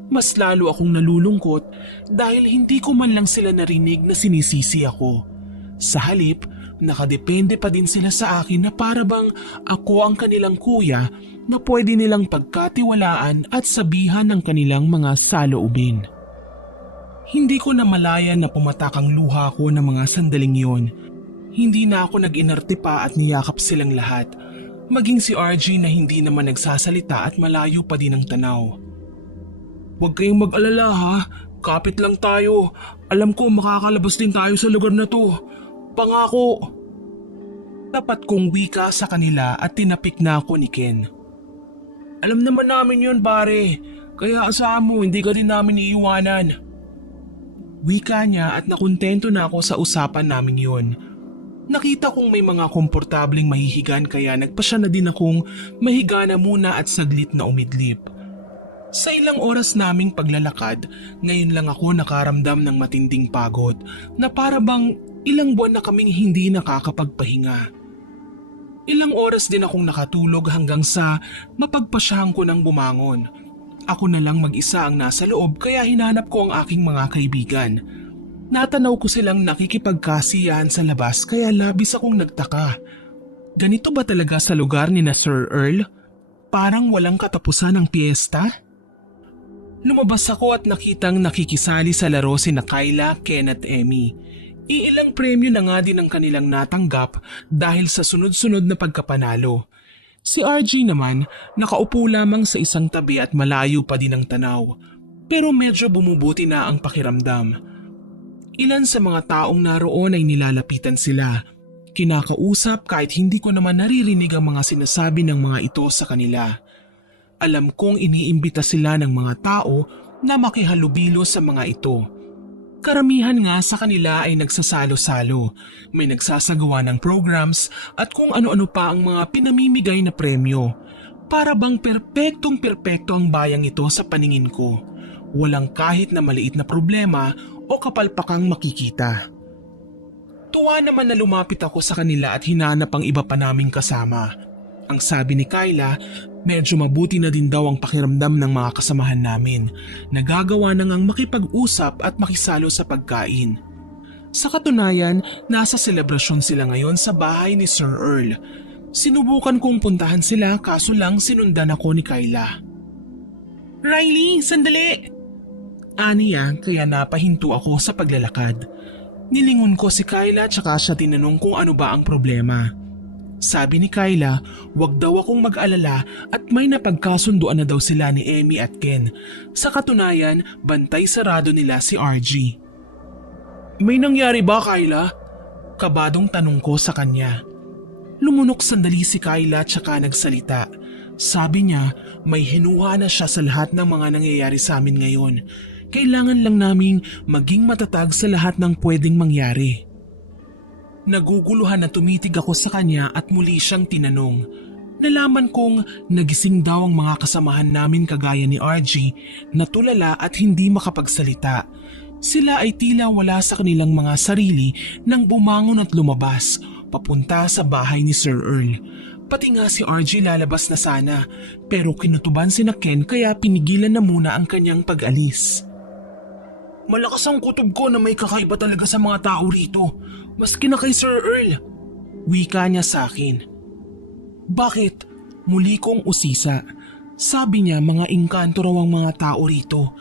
Mas lalo akong nalulungkot dahil hindi ko man lang sila narinig na sinisisi ako. Sa halip, nakadepende pa din sila sa akin na para bang ako ang kanilang kuya na pwede nilang pagkatiwalaan at sabihan ng kanilang mga saloobin. Hindi ko na malayan na pumatak ang luha ko ng mga sandaling yon. Hindi na ako nag-inarte pa at niyakap silang lahat. Maging si RG na hindi naman nagsasalita at malayo pa din ang tanaw. Huwag kayong mag-alala ha, kapit lang tayo. Alam ko makakalabas din tayo sa lugar na to. Pangako. Tapat kong wika sa kanila at tinapik na ako ni Ken. Alam naman namin yun pare, kaya asahan mo hindi ka din namin iiwanan. Wika niya at nakontento na ako sa usapan namin yun. Nakita kong may mga komportabling mahihigan kaya nagpasya na din akong mahiga na muna at saglit na umidlip. Sa ilang oras naming paglalakad, ngayon lang ako nakaramdam ng matinding pagod na para bang ilang buwan na kaming hindi nakakapagpahinga. Ilang oras din akong nakatulog hanggang sa mapagpasyahan ko ng bumangon. Ako na lang mag-isa ang nasa loob kaya hinanap ko ang aking mga kaibigan. Natanaw ko silang nakikipagkasiyahan sa labas kaya labis akong nagtaka. Ganito ba talaga sa lugar ni na Sir Earl? Parang walang katapusan ang piyesta? Lumabas ako at nakitang nakikisali sa laro si na Kyla, Ken at Emmy. Iilang premyo na nga din ang kanilang natanggap dahil sa sunod-sunod na pagkapanalo. Si RG naman nakaupo lamang sa isang tabi at malayo pa din ang tanaw. Pero medyo bumubuti na ang pakiramdam. Ilan sa mga taong naroon ay nilalapitan sila. Kinakausap kahit hindi ko naman naririnig ang mga sinasabi ng mga ito sa kanila. Alam kong iniimbita sila ng mga tao na makihalubilo sa mga ito. Karamihan nga sa kanila ay nagsasalo-salo, may nagsasagawa ng programs at kung ano-ano pa ang mga pinamimigay na premyo. Para bang perpektong-perpekto ang bayang ito sa paningin ko. Walang kahit na maliit na problema o kapalpakang makikita. Tuwa naman na lumapit ako sa kanila at hinanap ang iba pa naming kasama. Ang sabi ni Kyla, medyo mabuti na din daw ang pakiramdam ng mga kasamahan namin. Nagagawa na ngang makipag-usap at makisalo sa pagkain. Sa katunayan, nasa selebrasyon sila ngayon sa bahay ni Sir Earl. Sinubukan kong puntahan sila kaso lang sinundan ako ni Kyla. Riley, sandali! Aniya kaya napahinto ako sa paglalakad. Nilingon ko si Kyla tsaka siya tinanong kung ano ba ang problema. Sabi ni Kyla, wag daw akong mag-alala at may napagkasunduan na daw sila ni Emmy at Ken. Sa katunayan, bantay sarado nila si RG. May nangyari ba, Kyla? Kabadong tanong ko sa kanya. Lumunok sandali si Kyla tsaka nagsalita. Sabi niya, may hinuha na siya sa lahat ng mga nangyayari sa amin ngayon. Kailangan lang naming maging matatag sa lahat ng pwedeng mangyari. Naguguluhan na tumitig ako sa kanya at muli siyang tinanong. Nalaman kong nagising daw ang mga kasamahan namin kagaya ni RG na tulala at hindi makapagsalita. Sila ay tila wala sa kanilang mga sarili nang bumangon at lumabas papunta sa bahay ni Sir Earl. Pati nga si RG lalabas na sana pero kinutuban si Ken kaya pinigilan na muna ang kanyang pag-alis. Malakas ang kutob ko na may kakaiba talaga sa mga tao rito. Maski na kay Sir Earl. Wika niya sa akin. Bakit? Muli kong usisa. Sabi niya mga engkanto raw ang mga tao rito.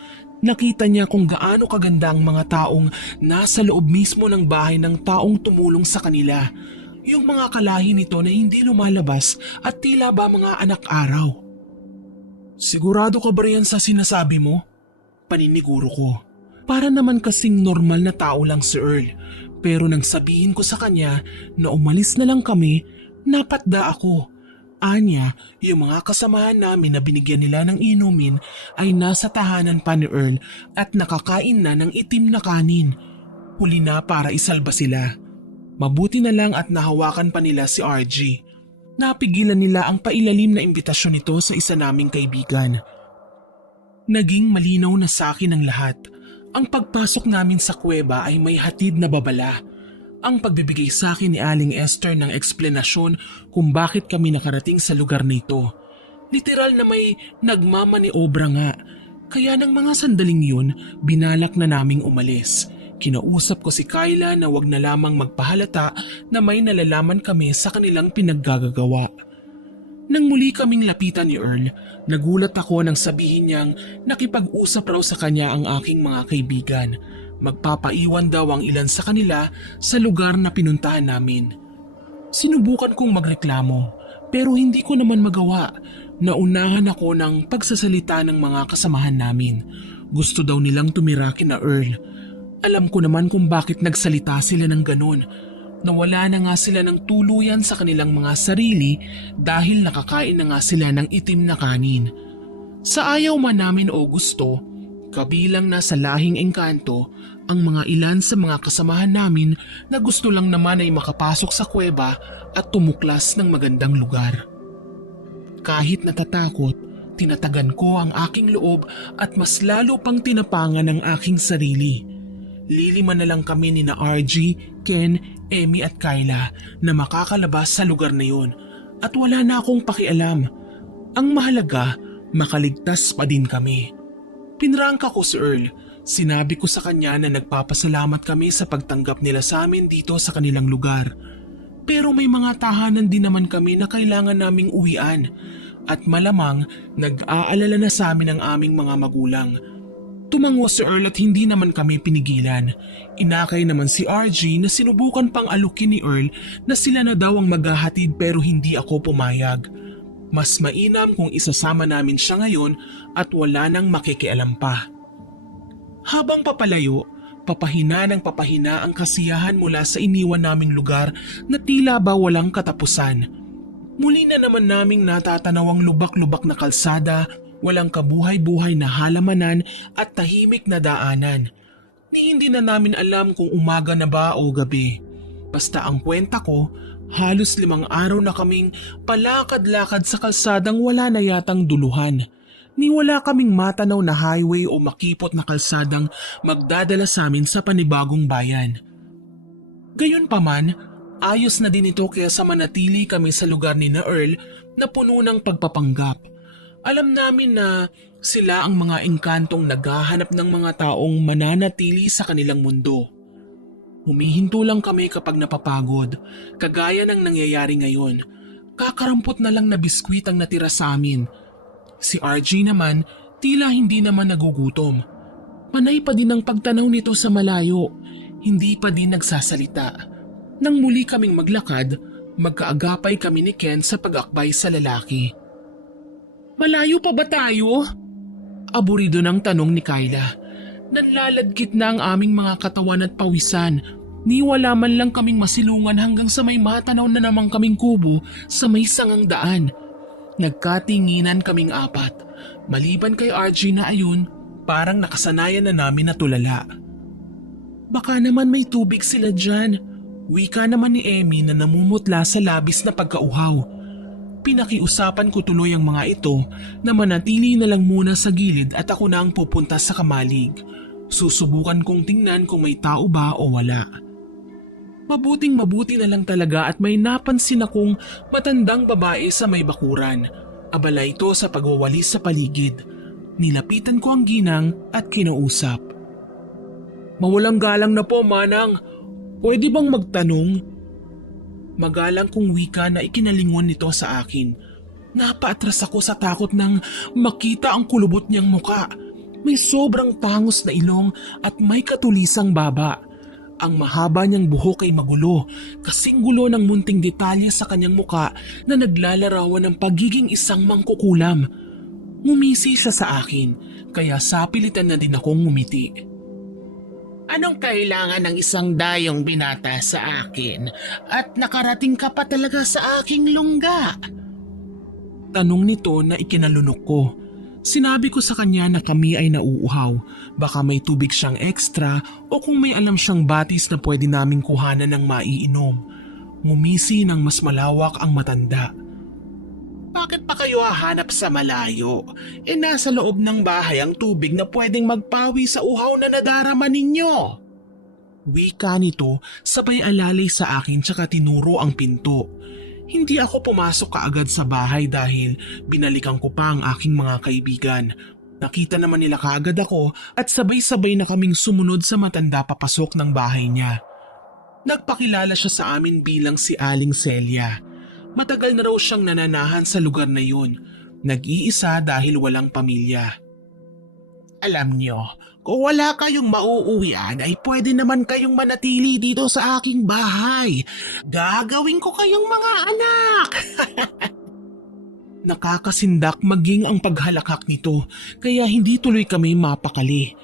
Nakita niya kung gaano kaganda ang mga taong nasa loob mismo ng bahay ng taong tumulong sa kanila. Yung mga kalahi nito na hindi lumalabas at tila ba mga anak araw. Sigurado ka ba riyan sa sinasabi mo? Paniniguro ko. Para naman kasing normal na tao lang si Earl. Pero nang sabihin ko sa kanya na umalis na lang kami, napatda ako. Anya, yung mga kasamahan namin na binigyan nila ng inumin ay nasa tahanan pa ni Earl at nakakain na ng itim na kanin. Huli na para isalba sila. Mabuti na lang at nahawakan pa nila si RG. Napigilan nila ang pailalim na imbitasyon nito sa isa naming kaibigan. Naging malinaw na sa akin ang lahat. Ang pagpasok namin sa kuweba ay may hatid na babala. Ang pagbibigay sa akin ni Aling Esther ng eksplanasyon kung bakit kami nakarating sa lugar na ito. Literal na may nagmamaniobra nga. Kaya ng mga sandaling yun, binalak na naming umalis. Kinausap ko si Kyla na wag na lamang magpahalata na may nalalaman kami sa kanilang pinaggagawa. Nang muli kaming lapitan ni Earl, nagulat ako nang sabihin niyang nakipag-usap raw sa kanya ang aking mga kaibigan. Magpapaiwan daw ang ilan sa kanila sa lugar na pinuntahan namin. Sinubukan kong magreklamo pero hindi ko naman magawa. Naunahan ako ng pagsasalita ng mga kasamahan namin. Gusto daw nilang tumira kina Earl. Alam ko naman kung bakit nagsalita sila ng ganun. Nawala na nga sila ng tuluyan sa kanilang mga sarili dahil nakakain na nga sila ng itim na kanin. Sa ayaw man namin o gusto, kabilang na sa lahing engkanto, ang mga ilan sa mga kasamahan namin na gusto lang naman ay makapasok sa kuweba at tumuklas ng magandang lugar. Kahit natatakot, tinatagan ko ang aking loob at mas lalo pang tinapangan ang aking sarili. Lilima na lang kami ni na RG, Ken, Emmy at Kyla na makakalabas sa lugar na yun at wala na akong pakialam. Ang mahalaga, makaligtas pa din kami. Pinrangka ko si Earl. Sinabi ko sa kanya na nagpapasalamat kami sa pagtanggap nila sa amin dito sa kanilang lugar. Pero may mga tahanan din naman kami na kailangan naming uwian at malamang nag-aalala na sa amin ang aming mga magulang. Tumango si Earl at hindi naman kami pinigilan. Inakay naman si RG na sinubukan pang alukin ni Earl na sila na daw ang maghahatid pero hindi ako pumayag. Mas mainam kung isasama namin siya ngayon at wala nang makikialam pa. Habang papalayo, papahina ng papahina ang kasiyahan mula sa iniwan naming lugar na tila ba walang katapusan. Muli na naman naming natatanaw ang lubak-lubak na kalsada, walang kabuhay-buhay na halamanan at tahimik na daanan. Hindi na namin alam kung umaga na ba o gabi. Basta ang kwenta ko, halos 5 araw na kaming palakad-lakad sa kalsadang wala na yatang duluhan. Ni wala kaming matanaw na highway o makipot na kalsadang magdadala sa amin sa panibagong bayan. Gayunpaman, ayos na din ito kaya sa manatili kami sa lugar ni na Earl na puno ng pagpapanggap. Alam namin na sila ang mga engkantong naghahanap ng mga taong mananatili sa kanilang mundo. Humihinto lang kami kapag napapagod, kagaya ng nangyayari ngayon. Kakarampot na lang na biskwit ang natira sa amin. Si RJ naman, tila hindi naman nagugutom. Panay pa din ang pagtanaw nito sa malayo, hindi pa din nagsasalita. Nang muli kaming maglakad, magkaagapay kami ni Ken sa pag-akbay sa lalaki. "Malayo pa ba tayo?" Aburido ng tanong ni Kyla. Nanlalagkit na ang aming mga katawan at pawisan. Ni wala man lang kaming masilungan hanggang sa may matanaw na namang kaming kubo sa may sangang daan. Nagkatinginan kaming 4. Maliban kay RJ na ayun, parang nakasanayan na namin na tulala. "Baka naman may tubig sila dyan," wika naman ni Emmy na namumutla sa labis na pagkauhaw. Pinakiusapan ko tuloy ang mga ito na manatili na lang muna sa gilid at ako na ang pupunta sa kamalig. Susubukan kong tingnan kung may tao ba o wala. Mabuting-mabuti na lang talaga at may napansin akong matandang babae sa may bakuran. Abala ito sa pagwawalis sa paligid. Nilapitan ko ang ginang at kinausap. "Mawalang galang na po, Manang. Pwede bang magtanong?" Magalang kong wika na ikinalingon nito sa akin. Napaatras ako sa takot nang makita ang kulubot niyang muka. May sobrang tangos na ilong at may katulisang baba. Ang mahaba niyang buhok ay magulo, kasing gulo ng munting detalye sa kanyang muka na naglalarawan ng pagiging isang mangkukulam. Ngumisi siya sa akin, kaya sapilitan na din akong ngumiti. "Anong kailangan ng isang dayong binata sa akin at nakarating ka pa talaga sa aking lungga?" Tanong nito na ikinalunok ko. Sinabi ko sa kanya na kami ay nauuhaw. Baka may tubig siyang extra o kung may alam siyang batis na pwede naming kuhanan ng maiinom. Ngumisi ng mas malawak ang matanda. "Bakit pa kayo hahanap sa malayo? Nasa loob ng bahay ang tubig na pwedeng magpawi sa uhaw na nadarama ninyo." Wika nito sabay alalay sa akin tsaka tinuro ang pinto. Hindi ako pumasok kaagad sa bahay dahil binalikan ko pa ang aking mga kaibigan. Nakita naman nila kaagad ako at sabay-sabay na kaming sumunod sa matanda papasok ng bahay niya. Nagpakilala siya sa amin bilang si Aling Celia. Matagal na raw siyang nananahan sa lugar na yun. Nag-iisa dahil walang pamilya. "Alam nyo, kung wala kayong mauuwian ay pwede naman kayong manatili dito sa aking bahay. Gagawin ko kayong mga anak." Nakakasindak maging ang paghalakak nito kaya hindi tuloy kami mapakali.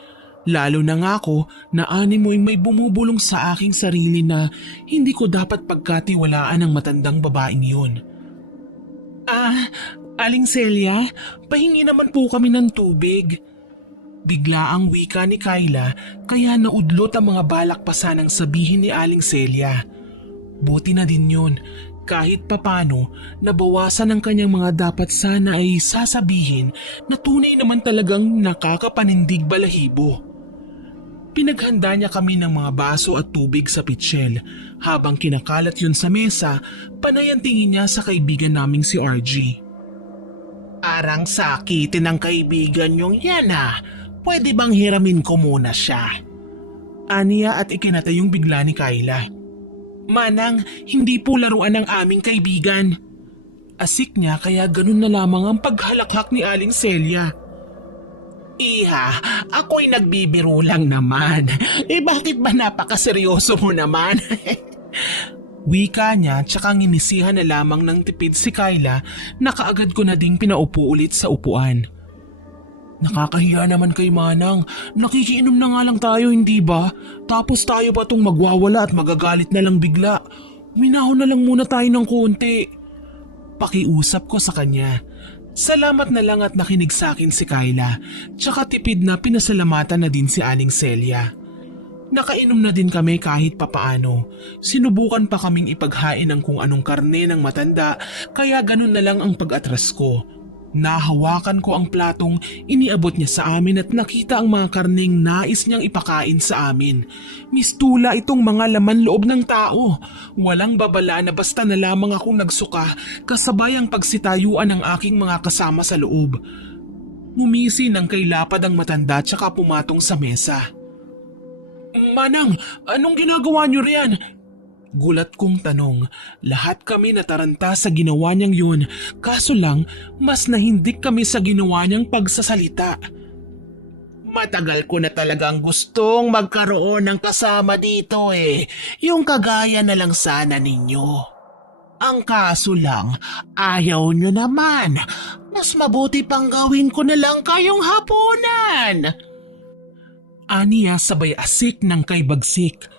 Lalo na nga ako na animoy may bumubulong sa aking sarili na hindi ko dapat pagkatiwalaan ang matandang babaeng yun. Aling Celia, pahingi naman po kami ng tubig." Bigla ang wika ni Kyla kaya naudlot ang mga balakpasan ng sabihin ni Aling Celia. Buti na din yun, kahit papano nabawasan ang kanyang mga dapat sana ay sasabihin na tunay naman talagang nakakapanindig balahibo. Pinaghanda niya kami ng mga baso at tubig sa pitsyel. Habang kinakalat yun sa mesa, panay ang tingin niya sa kaibigan naming si RG. "Parang sakitin ang kaibigan niyong yan ha. Pwede bang hiramin ko muna siya?" Aniya at ikinatayong bigla ni Kyla. "Manang, hindi po laruan ng aming kaibigan." Asik niya kaya ganun na lamang ang paghalakhak ni Aling Celia. "Iha, ako'y nagbibiro lang naman. Bakit ba napakaseryoso mo naman?" Wika niya tsaka nginisihan na lamang ng tipid si Kyla na kaagad ko na ding pinaupo ulit sa upuan. Nakakahiya naman kay Manang, nakikiinom na nga lang tayo hindi ba? Tapos tayo pa tong magwawala at magagalit na lang bigla. Minahon na lang muna tayo ng konti. Pakiusap ko sa kanya. Salamat na lang at nakinig sa akin si Kyla, tsaka tipid na pinasalamatan na din si Aling Celia. Nakainom na din kami kahit papaano. Sinubukan pa kaming ipaghain ng kung anong karne ng matanda kaya ganun na lang ang pag-atras ko. Nahawakan ko ang platong iniabot niya sa amin at nakita ang mga karneng nais niyang ipakain sa amin. Mistula itong mga laman loob ng tao. Walang babala na basta na lamang akong nagsuka kasabay ang pagsitayuan ng aking mga kasama sa loob. Ngumisi ng kay lapad ang matanda tsaka pumatong sa mesa. Manang, anong ginagawa niyo riyan? Gulat kong tanong. Lahat kami nataranta sa ginawa niyang yun, kaso lang mas nahindik kami sa ginawa niyang pagsasalita. Matagal ko na talagang gustong magkaroon ng kasama dito yung kagaya na lang sana ninyo. Ang kaso lang, ayaw niyo naman. Mas mabuti pang gawin ko na lang kayong hapunan. Aniya sabay asik ng kay Bagsik.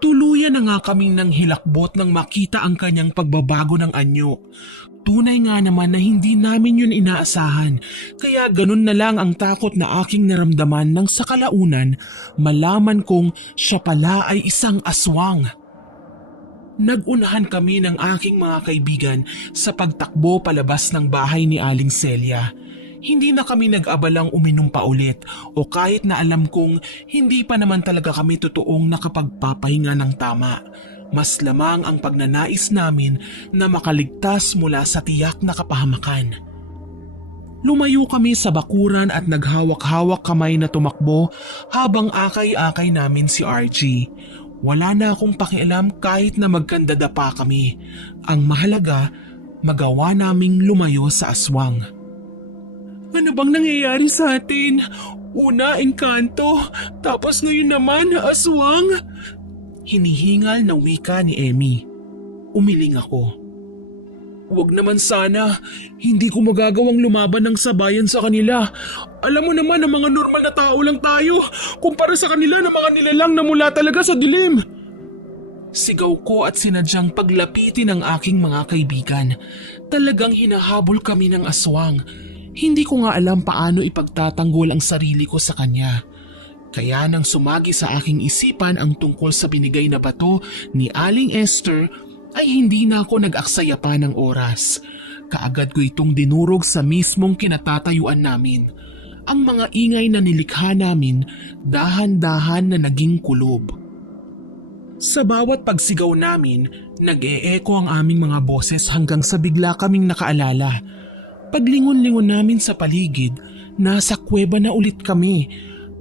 Tuluyan na nga kaming nang hilakbot nang makita ang kanyang pagbabago ng anyo. Tunay nga naman na hindi namin yun inaasahan, kaya ganun na lang ang takot na aking naramdaman nang sa kalaunan malaman kong siya pala ay isang aswang. Nag-unahan kami ng aking mga kaibigan sa pagtakbo palabas ng bahay ni Aling Celia. Hindi na kami nag-abalang uminom pa ulit o kahit na alam kong hindi pa naman talaga kami totoong nakapagpapahinga ng tama. Mas lamang ang pagnanais namin na makaligtas mula sa tiyak na kapahamakan. Lumayo kami sa bakuran at naghawak-hawak kamay na tumakbo habang akay-akay namin si Archie. Wala na akong pakialam kahit na magkandada pa kami. Ang mahalaga, magawa naming lumayo sa aswang. Ano bang nangyayari sa atin? Una, engkanto, tapos ngayon naman, aswang. Hinihingal na wika ni Emmy. Umiling ako. Huwag naman sana, hindi ko magagawang lumaban ng sabayan sa kanila. Alam mo naman na mga normal na tao lang tayo, kumpara sa kanila na mga nilalang na mula talaga sa dilim. Sigaw ko at sinadyang paglapitin ng aking mga kaibigan. Talagang hinahabol kami ng aswang. Hindi ko nga alam paano ipagtatanggol ang sarili ko sa kanya. Kaya nang sumagi sa aking isipan ang tungkol sa binigay na bato ni Aling Esther, ay hindi na ako nag-aksaya pa ng oras. Kaagad ko itong dinurog sa mismong kinatatayuan namin. Ang mga ingay na nilikha namin, dahan-dahan na naging kulob. Sa bawat pagsigaw namin, nag-e-echo ang aming mga boses hanggang sa bigla kaming nakaalala. Paglingon-lingon namin sa paligid, nasa kuweba na ulit kami.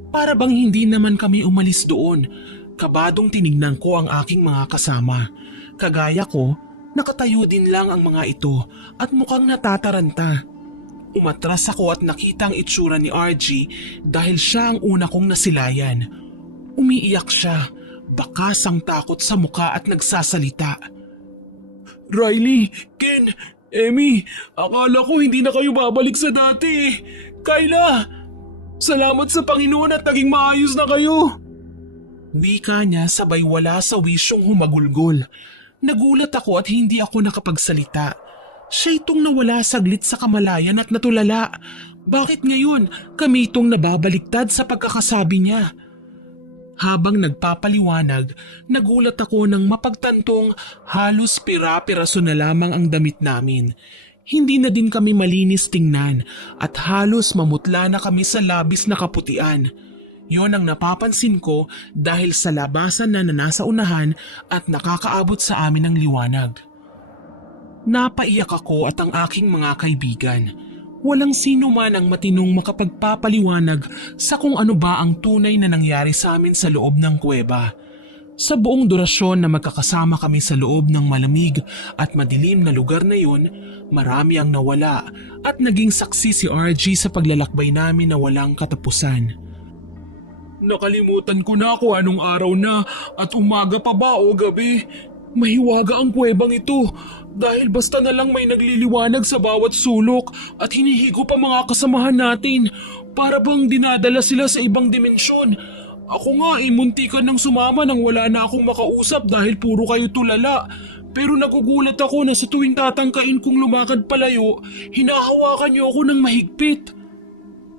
Para bang hindi naman kami umalis doon. Kabadong tinignan ko ang aking mga kasama. Kagaya ko, nakatayo din lang ang mga ito at mukhang natataranta. Umatras ako at nakita ang itsura ni RG dahil siya ang una kong nasilayan. Umiiyak siya, bakas ang takot sa muka at nagsasalita. Riley, Ken, Emmy, akala ko hindi na kayo babalik sa dati. Kyla, salamat sa Panginoon at naging maayos na kayo. Wika niya sabay wala sa wisyong humagulgol. Nagulat ako at hindi ako nakapagsalita. Siya itong nawala saglit sa kamalayan at natulala. Bakit ngayon kami itong nababaliktad sa pagkakasabi niya? Habang nagpapaliwanag, nagulat ako nang mapagtantong halos pira-piraso na lamang ang damit namin. Hindi na din kami malinis tingnan at halos mamutla na kami sa labis na kaputian. Yon ang napapansin ko dahil sa labasan na nasa unahan at nakakaabot sa amin ng liwanag. Napaiyak ako at ang aking mga kaibigan. Walang sino man ang matinong makapagpapaliwanag sa kung ano ba ang tunay na nangyari sa amin sa loob ng kuweba. Sa buong durasyon na magkakasama kami sa loob ng malamig at madilim na lugar na yun, marami ang nawala at naging saksi si RG sa paglalakbay namin na walang katapusan. Nakalimutan ko na kung anong araw na at umaga pa ba o gabi. Mahiwaga ang kuwebang ito dahil basta na lang may nagliliwanag sa bawat sulok at hinihigo pa mga kasamahan natin para bang dinadala sila sa ibang dimensyon. Ako nga muntikan ng sumama nang wala na akong makausap dahil puro kayo tulala. Pero nagugulat ako na sa tuwing tatangkain kong lumakad palayo, hinahawakan niyo ako ng mahigpit.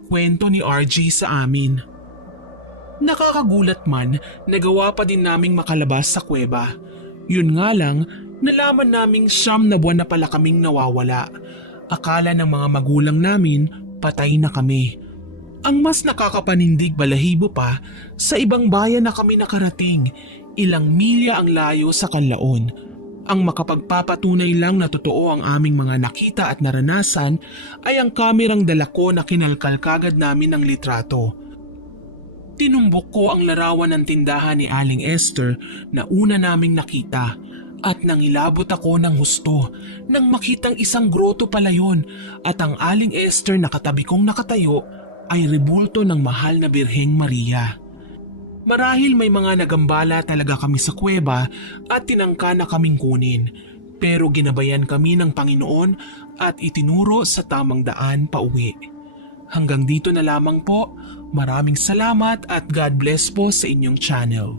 Kwento ni RG sa amin. Nakakagulat man, nagawa pa din naming makalabas sa kuweba. Yun nga lang, nalaman naming 9 na buwan na pala kaming nawawala. Akala ng mga magulang namin, patay na kami. Ang mas nakakapanindig balahibo pa, sa ibang bayan na kami nakarating, ilang milya ang layo sa Canlaon. Ang makapagpapatunay lang na totoo ang aming mga nakita at naranasan ay ang kamerang dala ko na kinalkal kagad namin ng litrato. Tinumbok ko ang larawan ng tindahan ni Aling Esther na una naming nakita at nangilabot ako ng husto nang makitang isang groto pala yun at ang Aling Esther na katabi kong nakatayo ay rebulto ng mahal na Birheng Maria. Marahil may mga nagambala talaga kami sa kuweba at tinangka na kaming kunin, pero ginabayan kami ng Panginoon at itinuro sa tamang daan pauwi. Hanggang dito na lamang po. Maraming salamat at God bless po sa inyong channel.